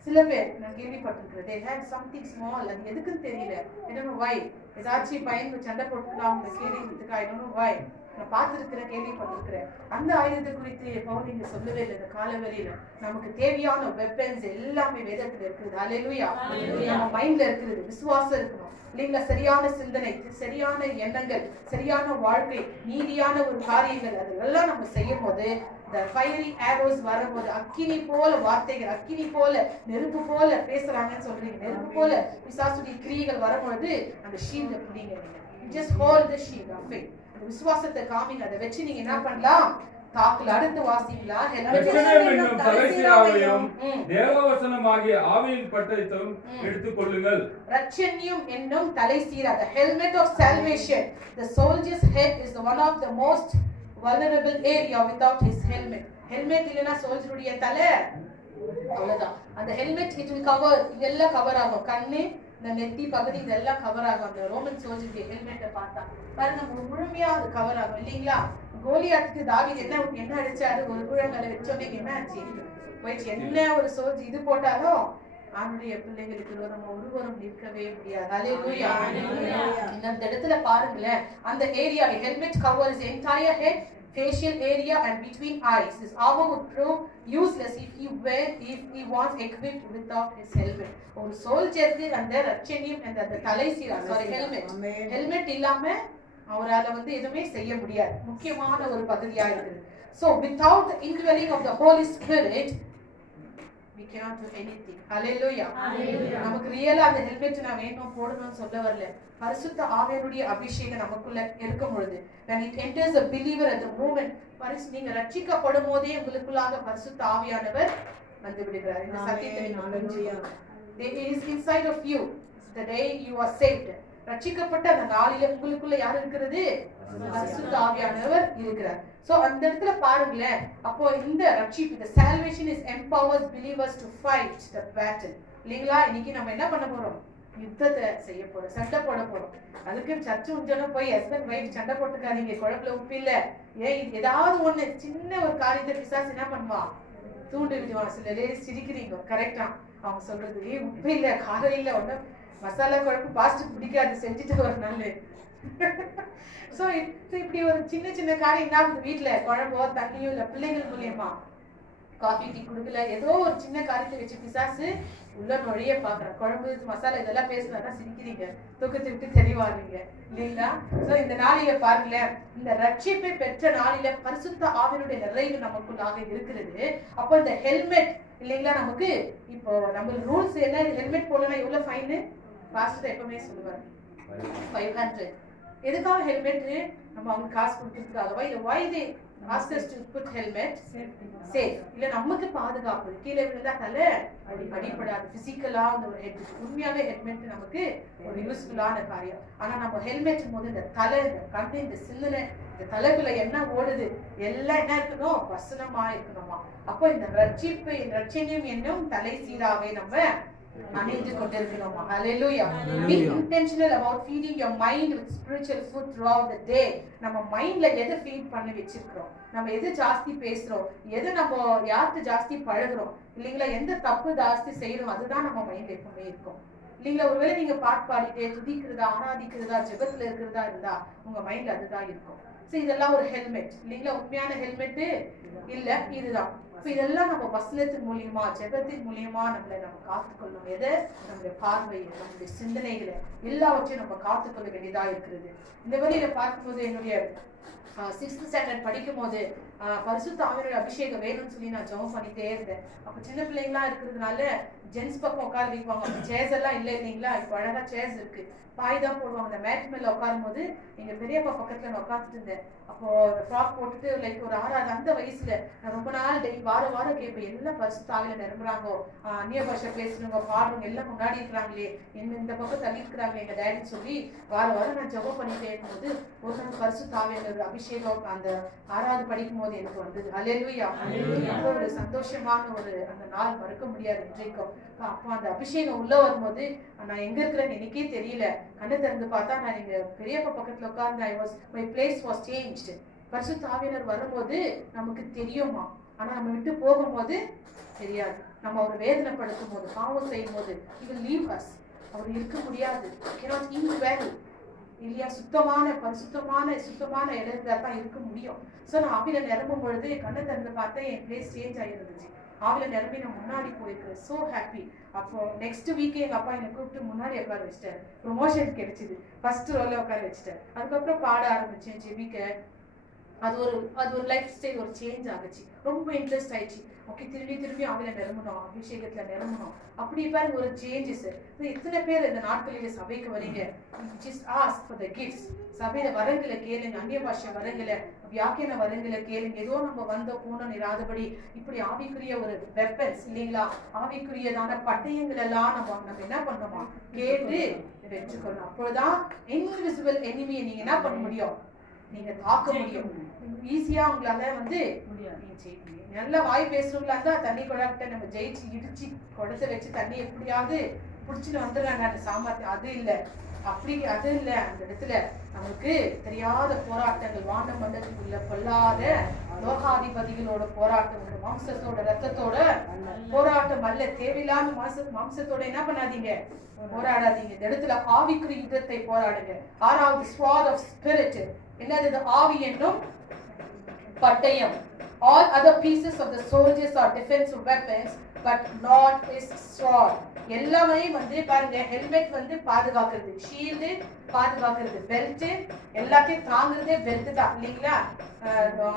சில பேர் நான் கேள்விப்பட்டிருக்கிறேன், they had something small, அது எதுக்குன்னு தெரியல. I don't know why. ஏதாச்சும் பையன் சண்டை போட்டுக்கலாம் அவங்க கேள்விக்கிறதுக்கு, I don't know why. நான் பார்த்திருக்கிறேன், கேள்விப்பட்டிருக்கிறேன். அந்த ஆயுதத்தை குறித்து பவுல் நீங்க சொல்லவே இல்லை. இந்த காலவெளியில நமக்கு தேவையான வெப்பன்ஸ் எல்லாமே வேதத்துல இருக்குது. ஹல்லேலூயா. நம்ம மைண்ட்ல இருக்குது, விசுவாசம் இருக்கணும் இல்லைங்களா? சரியான சிந்தனை, சரியான எண்ணங்கள், சரியான வாழ்க்கை, நீதியான ஒரு காரியங்கள், அதெல்லாம் நம்ம செய்யும் போது இந்த ஃபயரி ஆரோஸ் வரும்போது அக்கினி போல வார்த்தைகள், அக்கினி போல நெருப்பு போல பேசுறாங்கன்னு சொல்றீங்க, நெருப்பு போல பிசாசுடைய கிரியைகள் வரும்போது அந்த ஷீல்ட பிடிங்க. just hold the shield of faith. அந்த விசுவாசத்தை காமிங்க. அதை வச்சு நீங்க என்ன பண்ணலாம்? தாக்குல அடுத்து வாசிங்களா? ரட்சணியம் என்னும் தலைசீராவையும் தேவவசனமாகிய ஆவியின் பட்டயத்தையும் எடுத்துக் கொள்ளுங்கள். ரட்சணியம் என்னும் தலைசீரா, the helmet of salvation. The soldier's head is the one of the most vulnerable area without his helmet. Helmet இல்லனா சோல்ஜருடைய தலை அவ்வளவுதான். அந்த ஹெல்மெட் it will cover, இதெல்லாம் கவர் ஆகும். கண்ணு, இந்த நெத்தி பகுதி இதெல்லாம் கவர் ஆகும். அந்த ரோமன் சோல்ஜருடைய ஹெல்மெட்டை பார்த்தா பாருங்க முழுமையா அது கவர் ஆகும் இல்லீங்களா? கோலியாத்துக்கு தாவீது என்ன அடிச்சாரு? ஒரு குழந்தை வச்சோன்னே என்ன ஆச்சு? போயிடுச்சு. என்ன ஒரு சோல்ஜர் இது போட்டாலும் ஆண்டுடைய பிள்ளைகளுக்கு நம்ம ஒருவரும் நிற்கவே முடியாது. ஹalleluya. இந்த இடத்துல பாருங்களேன், அந்த area helmet covers the entire head, facial area and between eyes. This armor would prove useless if he was equipped without his helmet. ஒரு சோல்ஜருக்கு அந்த ரட்சணியம் அந்த தலைசீரா ஹெல்மெட் இல்லாம அவரால எதுவுமே செய்ய முடியாது. முக்கியமான ஒரு பகுதியா இருக்குது. So without the indwelling of the Holy Spirit we cannot do anything. Hallelujah. நமக்கு ரியலா அந்த ஹெல்மெட் நான் வேணும் போடணும்னு சொல்ல வரல. பரிசுத்த ஆவியானுடைய அபிஷேகம் நமக்குள்ள இருக்கும் பொழுது when it enters a believer at the moment, நீங்க ரட்சிக்கப்படும் போதே உங்களுக்குள்ளாக பரிசுத்த ஆவியானவர் வந்து விடுகிறார். இந்த சத்தியத்தை it is inside of you the day you are saved. ரட்சிக்கப்பட்ட அந்த நாளிலே உங்களுக்குள்ள யார் இருக்கிறது? பரிசுத்த ஆவியானவர் இருக்கிறார். சோ அந்த இடத்துல பாருங்களேன், அப்போ இந்த ரட்சிப்பு, the salvation is empowers believers to fight the battle. இல்லீங்களா? இன்னைக்கு நம்ம என்ன பண்ண போறோம்? யுத்தத்தை செய்ய போறோம், சண்டை போட போறோம். அதுக்கு சர்ச்சு உஞ்சனும் போய் ஹஸ்பண்ட் வைஃப் சண்டை போட்டுக்காதீங்க, குழம்புல உப்பு இல்ல. ஏன் ஏதாவது ஒண்ணு சின்ன ஒரு காரியத்தை பிசாசு என்ன பண்ணுவா? தூண்டு விடுவான். சில லேடிஸ் சிரிக்கிறீங்க, கரெக்டா அவங்க சொல்றது, உப்பு இல்ல, காரம் இல்ல, ஒண்ணு மசாலா குழம்பு பாஸ்ட் பிடிக்காது, செஞ்சுட்டு ஒரு நாள். சோ இப்படி ஒரு சின்ன சின்ன காரியம் என்ன ஆகுது? வீட்டுல குழம்போ தண்ணியோ இல்ல பிள்ளைகள் மூலியமா காஃபி டீ குடுக்கல, ஏதோ ஒரு சின்ன காரியத்தை வச்சு பிசாசு உள்ள நுழைய பாக்குறேன். குழம்பு மசாலா இதெல்லாம் பேசுனா சிரிக்கிறீங்க, தூக்கத்தை விட்டு தெளிவாருங்க இல்லைங்களா? சோ இந்த நாளில பாருங்களேன், இந்த ரட்சிப்பை பெற்ற நாளில பரிசுத்த ஆவியினுடைய நிறைவு நமக்குள்ளாக இருக்கிறது. அப்போ இந்த ஹெல்மெட் இல்லைங்களா? நமக்கு இப்போ நம்ம ரூல்ஸ் என்ன? ஹெல்மெட் போடலன்னா எவ்வளவு ஃபைன்? பாஸ்டர் எப்பவுமே சொல்லுவாரு 500. எதுக்காக ஹெல்மெட்? நம்ம அவங்க காசு கொடுக்கறதுக்காக. why they ask us to put helmet? safe இல்ல நமக்கு பாதுகாப்பு. கீழே விழுந்தா தலை அடிபடாது. பிசிக்கலா அந்த ஒரு ஹெட், உண்மையாவே ஹெல்மெட் நமக்கு ஒரு யூஸ்ஃபுல்லான காரியம். ஆனா நம்ம ஹெல்மெட் போது இந்த தலை, இந்த கண்ணு, இந்த சிந்தனை, இந்த தலைக்குள்ள என்ன ஓடுது எல்லாம் என்ன இருக்கணும்? வசனமா இருக்கணுமா? அப்போ இந்த ரட்சிப்பு, ரட்சணியம் என்னும் தலை சீராவை நம்ம அணிந்து கொண்டிருக்கிறோமா? Hallelujah. Be intentional about feeding your mind with spiritual food throughout the day. நம்ம மைண்ட்ல எதை ஃபீட் பண்ணி வச்சிருக்கிறோம்? நம்ம எது ஜாஸ்தி பேசுறோம்? எது நம்ம யார்கிட்ட ஜாஸ்தி பழகுறோம்? இல்லைங்களா? எந்த தப்பு ஜாஸ்தி செய்யறோம்? அதுதான் நம்ம மைண்ட்ல எப்பவுமே இருக்கும் இல்லைங்களா? ஒருவேளை நீங்க பாட்டு பாடிட்டே துதிக்கிறதா, ஆராதிக்கிறதா, ஜெபத்துல இருக்கிறதா இருந்தா உங்க மைண்ட்ல அதுதான் இருக்கும். சோ இதெல்லாம் ஒரு ஹெல்மெட் இல்லைங்களா? உண்மையான ஹெல்மெட் இல்ல, இதுதான். இதெல்லாம் நம்ம வசனத்தின் மூலியமா, ஜெபத்தின் மூலியமா நம்ம காத்துக்கொள்ளணும். எதை? நம்முடைய பார்வையை, நம்முடைய சிந்தனைகளை எல்லாவற்றையும் நம்ம காத்துக்கொள்ள வேண்டியதா இருக்கிறது. இந்த வழியில பார்க்கும்போது என்னுடைய 6th ஸ்டாண்டர்ட் படிக்கும் போது பரிசுத்த ஆவியானவருடைய அபிஷேகம் வேணும்னு சொல்லி நான் ஜெபம் பண்ணிட்டே இருந்தேன். அப்ப சின்ன பிள்ளைங்களா இருக்கிறதுனால ஜென்ஸ் பக்கம் உட்கார வைப்பாங்க. சேர்ஸ் எல்லாம் இல்லை இல்லைங்களா? இப்போ அழகா சேர்ஸ் இருக்கு, பாய் தான் போடுவாங்க. அந்த மேட் மேல உட்காரும் போது எங்க பெரியப்பா பக்கத்துல நான் உட்காந்துட்டு இருந்தேன். அப்போ ஃப்ராக் போட்டுட்டு லைக் ஒரு 6 அந்த வயசுல நான் ரொம்ப நாள் வாரம் வாரம் கேட்பேன், எல்லாம் பரிசுத்த ஆவியில நிரம்புறாங்கோ, அந்நிய பாஷை பேசுறவங்க, பாடுறவங்க எல்லாம் முன்னாடி இருக்கிறாங்களே, இந்த பக்கம் தள்ளி இருக்கிறாங்களே எங்க டேடின்னு சொல்லி வாரம் வாரம் நான் ஜெபம் பண்ணிட்டே இருக்கும்போது ஒரு நாள் பரிசுத்த ஆவியானவர் அபிஷேகம் அந்த 6வது படிக்கும் போது எனக்கு வந்தது. ஹல்லேலூயா. ஒரு சந்தோஷமான ஒரு அந்த நாள் மறக்க முடியாது இன்றைக்கும். அப்போ அந்த அபிஷேகம் உள்ள வரும்போது நான் எங்க இருக்கிறேன்னு எனக்கே தெரியல. கண்ணை திறந்து பார்த்தா நான் எங்க பெரியப்பா பக்கத்துல உட்கார்ந்து my place was changed. பரிசுத்த ஆவியானவர் வரும்போது நமக்கு தெரியுமா, ஆனா நம்ம விட்டு போகும்போது தெரியாது. நம்ம அவர் வேதனைப்படுத்தும் போது, பாவம் செய்யும் போது he will leave us. அவர் இருக்க முடியாது. cannot indwell இல்லையா? சுத்தமான இடத்துல தான் இருக்க முடியும். சோ நான் ஆவியில நிரம்பும் பொழுது கண்ணை திறந்து பார்த்தேன், என் பிளேஸ் சேஞ்ச் ஆகிருந்துச்சு. ஆவில நிரம்பி நான் முன்னாடி போயிருக்கேன். So happy. அப்போ நெக்ஸ்ட் வீக்கே எங்க அப்பா என்னை கூப்பிட்டு முன்னாடி உட்கார வச்சிட்டாரு. ப்ரொமோஷன் கிடைச்சிது, ஃபர்ஸ்ட் ரோல உட்கார வச்சிட்டாரு. அதுக்கப்புறம் பாட ஆரம்பிச்சேன், ஜெபிக்க அது ஒரு லைஃப் ஸ்டைல் ஒரு சேஞ்ச் ஆகுச்சு. ரொம்ப இன்ட்ரெஸ்ட் ஆயிடுச்சு. ஓகே, திரும்பி ஆவில நிரம்பணும், அபிஷேகத்துல நிரம்பணும். அப்படி பாருங்க ஒரு சேஞ்சஸ். எத்தனை பேர் இந்த நாட்களிலே சபைக்கு வரீங்க? Just ask for the gifts. சபையில வரங்களை கேளுங்க, அந்நிய பாஷை வரங்களை, வியாக்கியான வரங்களை கேளுங்க. ஏதோ நம்ம வந்த போனோம் இராதபடி இப்படி ஆவிக்குரிய ஒரு வெப்பன்ஸ் இல்லைங்களா, ஆவிக்குரியதான பட்டயங்கள் எல்லாம் நம்ம என்ன பண்ணணுமா கேட்டு வெற்றுக்கொள்ளணும். அப்பொழுதுதான் இன்விசிபிள் எனிமியை நீங்க என்ன பண்ண முடியும், நீங்க தாக்க முடியும். ஈஸியா உங்களால நல்ல வாய் பேசுறவங்களா இருந்தா தண்ணி குழாக்கிட்ட நம்ம ஜெயிச்சு இடிச்சு குடத்தை வச்சு தண்ணி எப்படியாவது புடிச்சுட்டு வந்துடுறாங்க. அந்த சாமர்த்தியம் அது இல்லை, அது இல்லை. அந்த இடத்துல நமக்கு தெரியாத போராட்டங்கள், வான மண்டலத்துக்குள்ள பொல்லாத லோகாதிபதிகளோட போராட்டம், மாம்சத்தோட ரத்தத்தோட போராட்டம் அல்ல. தேவையில்லாம மாம்சத்தோட என்ன பண்ணாதீங்க, போராடாதீங்க. இந்த இடத்துல ஆவிக்குரிய யுத்தத்தை போராடுங்க. 6வது sword of spirit. என்னது? ஆவி என்னும் பட்டயம். All other pieces of the soldiers are defensive weapons, but not his sword. எல்லாமே பாருங்க, ஹெல்மெட் பாதுகாக்கிறது, ஷீல்டு பாதுகாக்கிறது, பெல்ட் எல்லாத்தையும் தாங்குறதே பெல்ட் தான் இல்லைங்களா?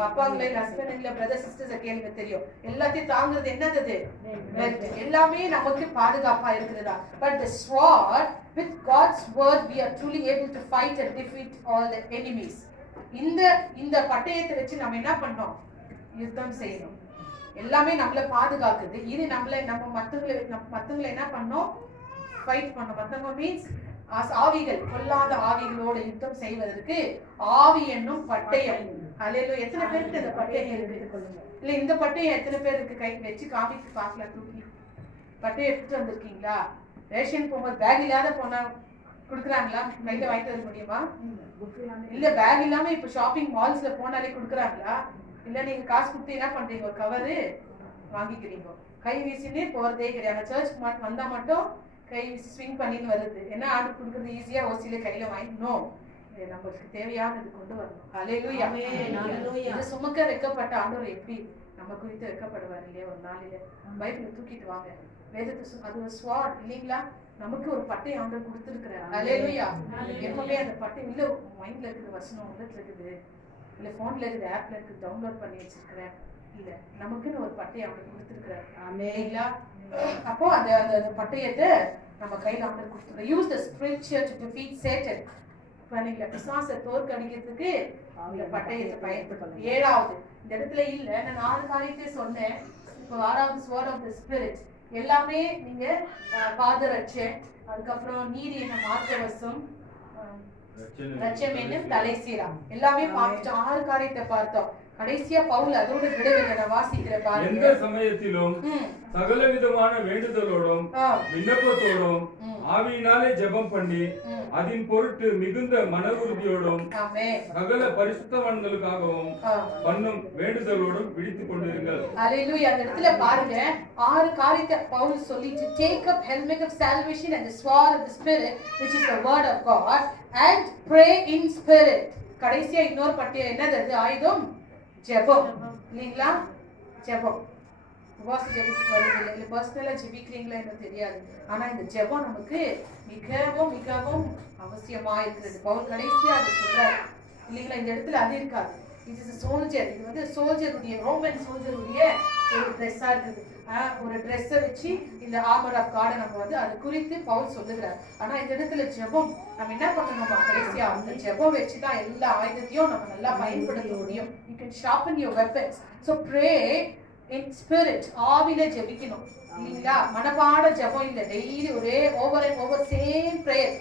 அப்பாங்களே, ஹஸ்பண்ட்ல, பிரதர் சிஸ்டர்ஸ் கேளுங்க தெரியும். எல்லாத்தையும் தாங்குறது என்னது? பெல்ட். எல்லாமே நமக்கு பாதுகாப்பா இருக்கிறதா. But the sword, with God's word we are truly able to fight and defeat all the enemies. இந்த பட்டயத்தை வச்சு நம்ம என்ன பண்ணோம், யுத்தம் செய்யணும். எல்லாமே நம்மளை பாதுகாக்குது. இது நம்ம மத்தவங்களை என்ன பண்ணோம், ஃபைட் பண்ணோம். மத்தவங்க மீன்ஸ் ஆவிகள், கொல்லாத ஆவிகளோட யுத்தம் செய்வதற்கு ஆவி என்னும் பட்டயம். அல்லேலூயா. எத்தனை பேருக்கு இந்த பட்டயம் இருக்கு? இல்ல இந்த பட்டயம் எத்தனை பேருக்கு கை வச்சு காமிச்சு பார்க்கலாம்? தூக்கி பட்டயம் எடுத்துட்டு வந்திருக்கீங்களா? ரேஷன் போகும்போது பேக் இல்லாத போனா குடுக்குறாங்களா? கையில வாங்கிட்டு வர முடியுமா? இல்ல பேக் இல்லாம இப்ப ஷாப்பிங் மால்ஸ்ல போனாலே குடுக்குறாங்களா? இல்ல நீங்க காசு கொடுத்து என்ன பண்றீங்க, ஒரு கவரு வாங்கிக்கிறீங்க, கை வீசினே போறதே கிடையாது. சர்ச் வந்தா மட்டும் கை ஸ்விங் பண்ணின்னு வருது. என்ன ஆர்டர் கொடுக்குறது ஈஸியா ஓசியில கையில வாங்கிக்கணும். நம்மளுக்கு தேவையானது கொண்டு வரணும். ஹல்லேலூயா. இது சுமக்க வைக்கப்பட்ட ஆண்டவர் எப்படி நம்ம குறித்து வைக்கப்படுவார் இல்லையா? ஒரு நாளில பைபிளை தூக்கிட்டு வாங்க, வேதத்தை, அது ஒரு ஸ்வாட் இல்லைங்களா? நமக்கு ஒரு பட்டை ஆண்டவர் கொடுத்துருக்கிறார். ஹல்லேலூயா. எப்பவுமே அந்த பட்டை இல்ல மைண்ட்ல இருக்குது, வசனம் உள்ளத்துல இருக்குது, இல்ல போன்ல இருக்குது, ஆப்ல இருக்குது, டவுன்லோட் பண்ணி வச்சிருக்கிறேன். இல்ல நமக்குன்னு ஒரு பட்டையை ஆண்டவர் கொடுத்துருக்கிறார். இல்லைங்களா? அப்போ அந்த பட்டயத்தை நம்ம கையில ஆண்டவர் கொடுத்துருக்கார். Use the scripture to defeat satan. பண்ணீங்களா? பிசாசை தோற்கடிக்கிறதுக்கு இந்த பட்டயத்தை பயன்படுத்தணும். 7வது இந்த இடத்துல இல்ல, நான் 4 காரியத்தை சொன்னேன். இப்போ 6வது sword of the spirit. எல்லாமே நீங்க பாதரட்சை, அதுக்கப்புறம் நீதி என்ன மார்க்கவசம், ரட்சம் தலைசீரா, எல்லாமே பார்த்துட்டோம். 6 காரியத்தை பார்த்தோம். கடைசியா பவுல் அதோட விடவில்லை. நான் வாசிக்கிறேன் பாருங்க. எந்த சமயத்திலும் சகல விதமான வேண்டுதலோடும் விண்ணப்பத்தோடும் ஆவியினாலே ஜெபம் பண்ணி அதன் பொருட்டு மிகுந்த மன உறுதியோடும் சகல பரிசுத்தவான்களுக்காகவும் பண்ணும் வேண்டுதலோடும் விழித்துக் கொண்டிருங்கள். ஹல்லேலூயா. அந்த இடத்துல பாருங்க 6 காரியத்தை பவுல் சொல்லிட்டு, take up helmet of salvation and the sword of the spirit which is the word of God and pray in spirit. கடைசியா இன்னொரு பட்டியல் என்னது? ஆயுதம் ஜெபம் இல்லைங்களா? ஜெபம். உபவாச ஜெபத்துக்கு வருவதில்லை, இல்லை பர்சனலாக ஜெபிக்கிறீங்களா என்ன தெரியாது. ஆனா இந்த ஜெபம் நமக்கு மிகவும் மிகவும் அவசியமா இருக்கிறது. பவுல் கடைசியா அது சொல்றாரு இல்லைங்களா? இந்த இடத்துல அது இருக்காது. இது இஸ் சோல்ஜர். இது சோல்ஜருடைய, ரோமன் சோல்ஜருடைய ஒரு ட்ரெஸ்ஸா இருக்குது. ஒரு ட்ரெஸ்ஸை வச்சு இந்த ஆர்மர் ஆஃப் காடை நம்ம அது குறித்து பவுல் சொல்லுகிறார். ஆனா இந்த இடத்துல ஜெபம் நம்ம என்ன பண்ணணுமா? கடைசியா அந்த ஜெபம் வச்சுதான் எல்லா ஆயுதத்தையும் நம்ம நல்லா பயன்படுத்த முடியும். You can sharpen your weapons. So pray in spirit. ஆவில ஜெபிக்கணும் இல்லைங்களா? மனப்பாட ஜெபம் இல்லை, டெய்லி ஒரே over and over same prayer.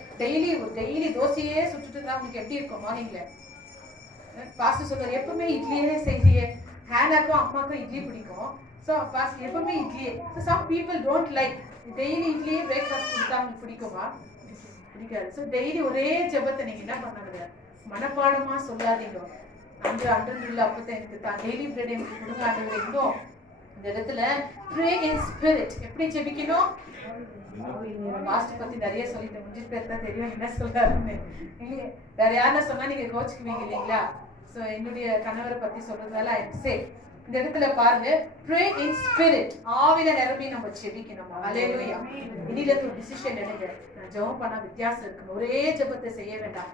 Daily தோசையே சுட்டுட்டு இருந்தா உங்களுக்கு எப்படி இருக்கும்? மார்னிங்ல பாஸ்டர் சொல்றாரு எப்பவுமே இட்லியே செய்தியே. ஹேனாக்கும் அம்மாக்கும் இட்லி பிடிக்கும். ஸோ பாஸ்டர் எப்பவுமே இட்லியே. So some people don't like daily இட்லியே பிரேக்ஃபாஸ்ட் கொடுத்தா உங்களுக்கு பிடிக்குமா? பிடிக்காது. ஸோ டெய்லி ஒரே ஜெபத்தை நீங்க என்ன பண்ணாங்க? மனப்பாடமா சொல்லாதீங்க. அன்று இல்ல அப்பத்தை எனக்கு தான் டெய்லி பிரெட் எனக்கு கொடுங்க ஆண்டவரே. இன்னும் இந்த இடத்துல ப்ரே இன் ஸ்பிரிட். எப்படி ஜெபிக்கணும்? பாஸ்டர் பத்தி நிறைய சொல்லிட்டேன், முடிஞ்ச பேர் தான் தெரியும் என்ன சொல்றாருன்னு. இல்லையே வேற யாருன்னா சொன்னா நீங்க கோச்சுக்குவீங்க இல்லைங்களா? ஸோ என்னுடைய கணவரை பத்தி சொல்றதுனால ஐ எம் சேஃப். இந்த இடத்துல பாருங்க, ப்ரே இன் ஸ்பிரிட். ஆவில நிரம்பி நம்ம ஜெபிக்கணும். ஹல்லேலூயா. இனில ஒரு டிசிஷன் எடுங்க. நான் ஜெபம் பண்ணா வித்தியாசம் இருக்கு. ஒரே ஜெபத்தை செய்ய வேண்டாம்.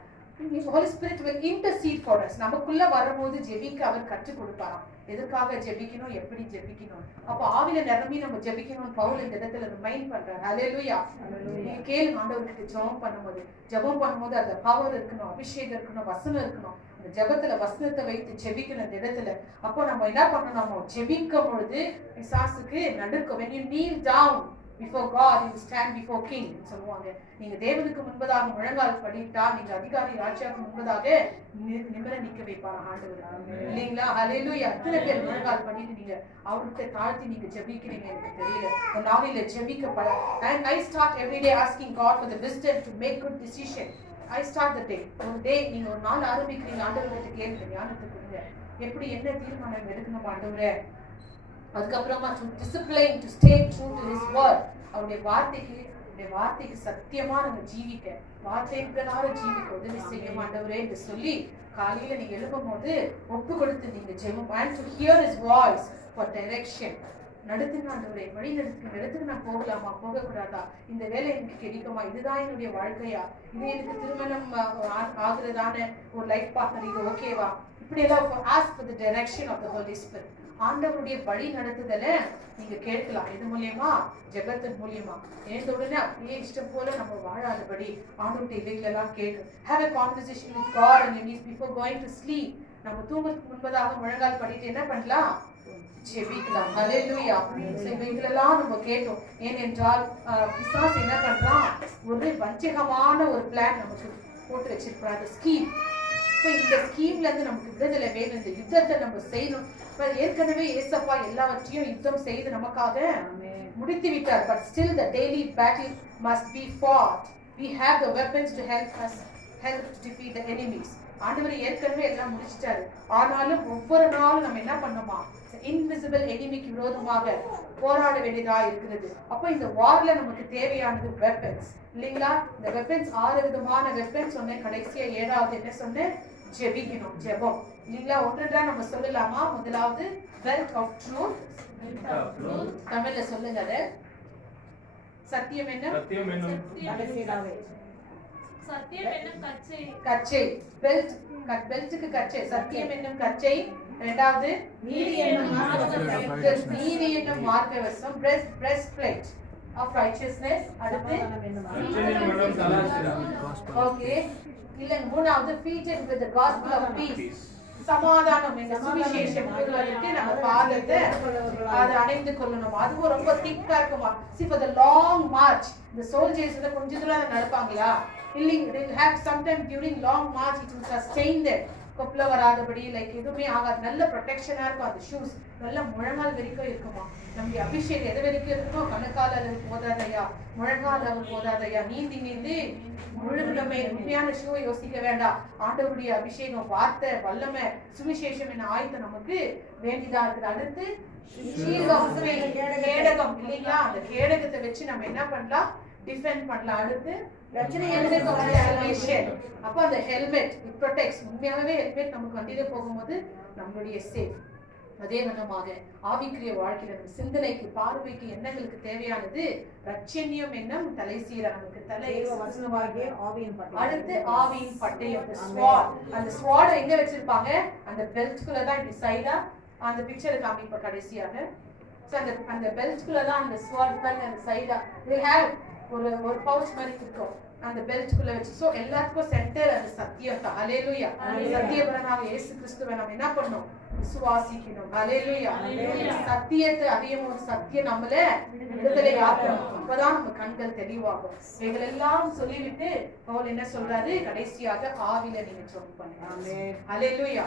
Holy Spirit will intercede for us. நமக்குள்ள வரும்போது ஜெபிக்க அவர் கற்றுக் கொடுப்பாராம். எதுக்காக ஜெபிக்கணும், எப்படி ஜெபிக்கணும். அப்ப ஆவியில நிரம்பி நம்ம ஜெபிக்கணும். பவுல் இந்த இடத்துல ரிமைண்ட் பண்றாரு. ஹalleluya. நீங்க கேளுங்க, ஆண்டவருக்கு ஜெபம் பண்ணும்போது அந்த பவர் இருக்கணும், அபிஷேகம் இருக்கணும், வசனம் இருக்கணும். அந்த ஜெபத்துல வசனத்தை வைத்து ஜெபிக்கணும் அந்த இடத்துல. அப்போ நம்ம என்ன பண்ணணும், நம்ம ஜெபிக்கும் பொழுது பிசாசுக்கு நடுக்கம். when you kneel down before God, you stand before King சொல்லுவாங்க. நீங்க தேவனுக்கு முன்பதாக முழங்கால் படிட்டா நீங்க அதிகாரி ராஜாவுக்கு முன்பதாக நிமிர நிக்க வைப்பாங்க ஆண்டவர் இல்லீங்களா? ஹalleluya. எத்தனை பேர் முழங்கால் பண்ணிட்டு நீங்க அவர்கிட்ட தாழ்த்தி நீங்க ஜெபிக்கிறீங்க எனக்கு தெரியல. ஒரு நாளில ஜெபிக்க and I start every day asking God for the wisdom to make good decision. I start the day. ஒரு டே நீங்க ஒரு நாள் ஆரம்பிக்கிறீங்க, ஆண்டவர்கிட்ட கேளுங்க, ஞானத்தை கொடுங்க, எப்படி என்ன தீர்மானம் எடுக்கணும் ஆண்டவரே. அதுக்கப்புறமா to discipline to stay true to his word. அவருடைய வார்த்தைக்கு சத்தியமா நம்ம ஜீவிக்க, வார்த்தையின் பிரகாரம் ஜீவிக்க உதவி செய்ய ஆண்டவரே என்று சொல்லி காலையில நீங்க எழுப்பும் போது ஒப்பு கொடுத்து நீங்க ஜெபம் and to hear his voice for direction. நடத்துங்க ஆண்டவரே, வழி நடத்துங்க, இடத்துக்கு நான் போகலாமா போகக்கூடாதா, இந்த வேலை எனக்கு கிடைக்குமா, இதுதான் என்னுடைய வாழ்க்கையா, இது எனக்கு திருமணம் ஆகுறதான ஒரு லைஃப் பார்ட்னர், இது ஓகேவா, இப்படி எல்லாம் ask for the direction of the Holy Spirit. ஆண்டவருடைய வழி நடத்துதல நீங்க கேட்கலாம். இது மூலியமா, ஜெபத்தின் மூலியமா. ஏந்த உடனே அப்படியே இஷ்டம் போல நம்ம வாழாதபடி ஆண்டவருடைய இவைகளெல்லாம் கேட்கு. Have a conversation with God on your knees before going to sleep. நம்ம தூங்குறதுக்கு முன்பதாக முழங்கால் படிட்டு என்ன பண்ணலாம், ஜெபிக்கலாம். ஹalleluya. இவைகளெல்லாம் நம்ம கேட்டோம். ஏனென்றால் பிசாசு என்ன பண்றான், ஒரு வஞ்சகமான ஒரு பிளான் நமக்கு போட்டு வச்சிருப்பாரு, ஸ்கீம். இப்போ இந்த ஸ்கீம்ல இருந்து நமக்கு விடுதலை வேணும், இந்த யுத்தத்தை நம்ம செய்யணும். ஏற்கனவே ஏசப்பா எல்லாவற்றையும் யுத்தம் செய்து நமக்காக முடித்து விட்டார். But still the daily battle must be fought. We have the weapons to help to defeat the enemies. ஆண்டவர் ஏற்கனவே எல்லாம் முடிச்சிட்டாரு. ஆனாலும் ஒவ்வொரு நாளும் நம்ம என்ன பண்ணோமா, இன்விசிபிள் எனிமிக்கு விரோதமாக போராட வேண்டியதா இருக்கிறது. அப்ப இந்த வார்ல நமக்கு தேவையானது வெப்பன்ஸ் இல்லைங்களா? இந்த வெப்பன்ஸ் 6 விதமான வெப்பன்ஸ் சொன்னேன். கடைசியா 7வது என்ன சொன்னேன், ஜெபிக்கணும், ஜெபம் இல்லைங்களா? ஒன்றுதான் நம்ம சொல்லலாமா? முதலாவது belt of truth. தமிழ்ல சொல்லுங்க அத. சத்தியம் என்ன? சத்தியம் என்னும் கச்சை. கச்சை. பெல்ட்க்கு கச்சை. சத்தியம் என்னும் கச்சை. இரண்டாவது நீதி என்னும் மார்க்கவசம். breast plate of righteousness. அடுத்து ஓகே இல்ல. மூணாவது feated with the gospel of peace. சமாதானம் என்ற சுவிசேஷம் பெறுவதற்கு நம்ம பாதத்தை அதை அடைந்து கொள்ளணும். அதுவும் ரொம்ப திக்கா இருக்குமா. See for the long march, the soldiers கொஞ்ச தூரம் நடப்பாங்களா இல்லைங்க. they have sometime during long march it will sustain them. கொப்பள வராதபடி லைக் எதுவுமே ஆகாது. நல்ல ப்ரொடெக்ஷனா இருக்கும் அந்த ஷூஸ். நல்ல முழங்கால் வரைக்கும் இருக்குமா. நம்முடைய அபிஷேகம் எது வரைக்கும் இருக்குமோ, கணக்கால் அளவு போதாதையா, முழங்கால் அளவு போதாதையா, நீந்தி முழுமை உண்மையான ஷூவை யோசிக்க வேண்டாம். ஆண்டவருடைய அபிஷேகம், வார்த்தை, வல்லமை, சுவிசேஷம் என்ன ஆயுதம் நமக்கு வேண்டிதான் இருக்குது. அடுத்து கேடகம் இல்லைங்களா? அந்த கேடகத்தை வச்சு நம்ம என்ன பண்ணலாம், டிஃபெண்ட் பண்ணலாம். அடுத்து அப்ப அந்த ஹெல்மெட் இட் ப்ரொடெக்ட்ஸ். உண்மையாகவே ஹெல்மெட் நமக்கு வண்டியில போகும்போது நம்மளுடைய சேஃப். அதே விதமாக ஆவிக்குரிய வாழ்க்கையில நம்ம சிந்தனைக்கு, பார்வைக்கு, எண்ணங்களுக்கு தேவையானது ரட்சண்யம் என்னும் தலை சீர நமக்கு தலை. அடுத்து ஆவியின் பட்டயம். அந்த ஸ்வாட் எங்க வச்சிருப்பாங்க, அந்த பெல்ட்குள்ள தான் இப்படி சைடா அந்த பிக்சர் காமிப்ப கடைசியாக. அந்த பெல்ட்குள்ளதான் அந்த ஸ்வாட் தான் அந்த சைடா they have ஒரு பவுச் மாதிரி இருக்கும் அந்த பெல்ட்குள்ள வச்சு. சோ எல்லாத்துக்கும் சென்டர் அந்த சத்தியம் தான். ஹalleluya. சத்தியபரனாக இயேசு கிறிஸ்துவை நம்ம என்ன பண்ணணும், விசுவாசிக்கணும். ஹalleluya. சத்தியத்தை அறியும் ஒரு சத்தியம் நம்மள விடுதலை ஆக்கும். அப்பதான் நம்ம கண்கள் தெளிவாகும். இவைகள் எல்லாம் சொல்லிவிட்டு பவுல் என்ன சொல்றாரு, கடைசியாக ஆவில நீங்க ஜெபம் பண்ணுங்க. ஹalleluya.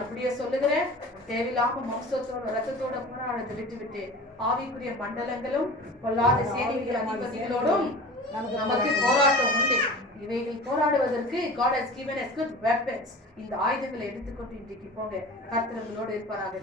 அப்படியே சொல்லுகிறேன், தேவையில்லாம மாம்சத்தோட ரத்தத்தோட போராடுறதை விட்டுவிட்டு ஆவிக்குரிய மண்டலங்களும் பொல்லாத சேனைகள் அதிபதிகளோடும் நமக்கு போராட்டம் உண்டு. இவைகள் போராடுவதற்கு God has given us good weapons. இந்த ஆயுதங்களை எடுத்துக்கொண்டு இன்றைக்கு போங்க. கர்த்தர் உங்களோடு இருப்பாராக.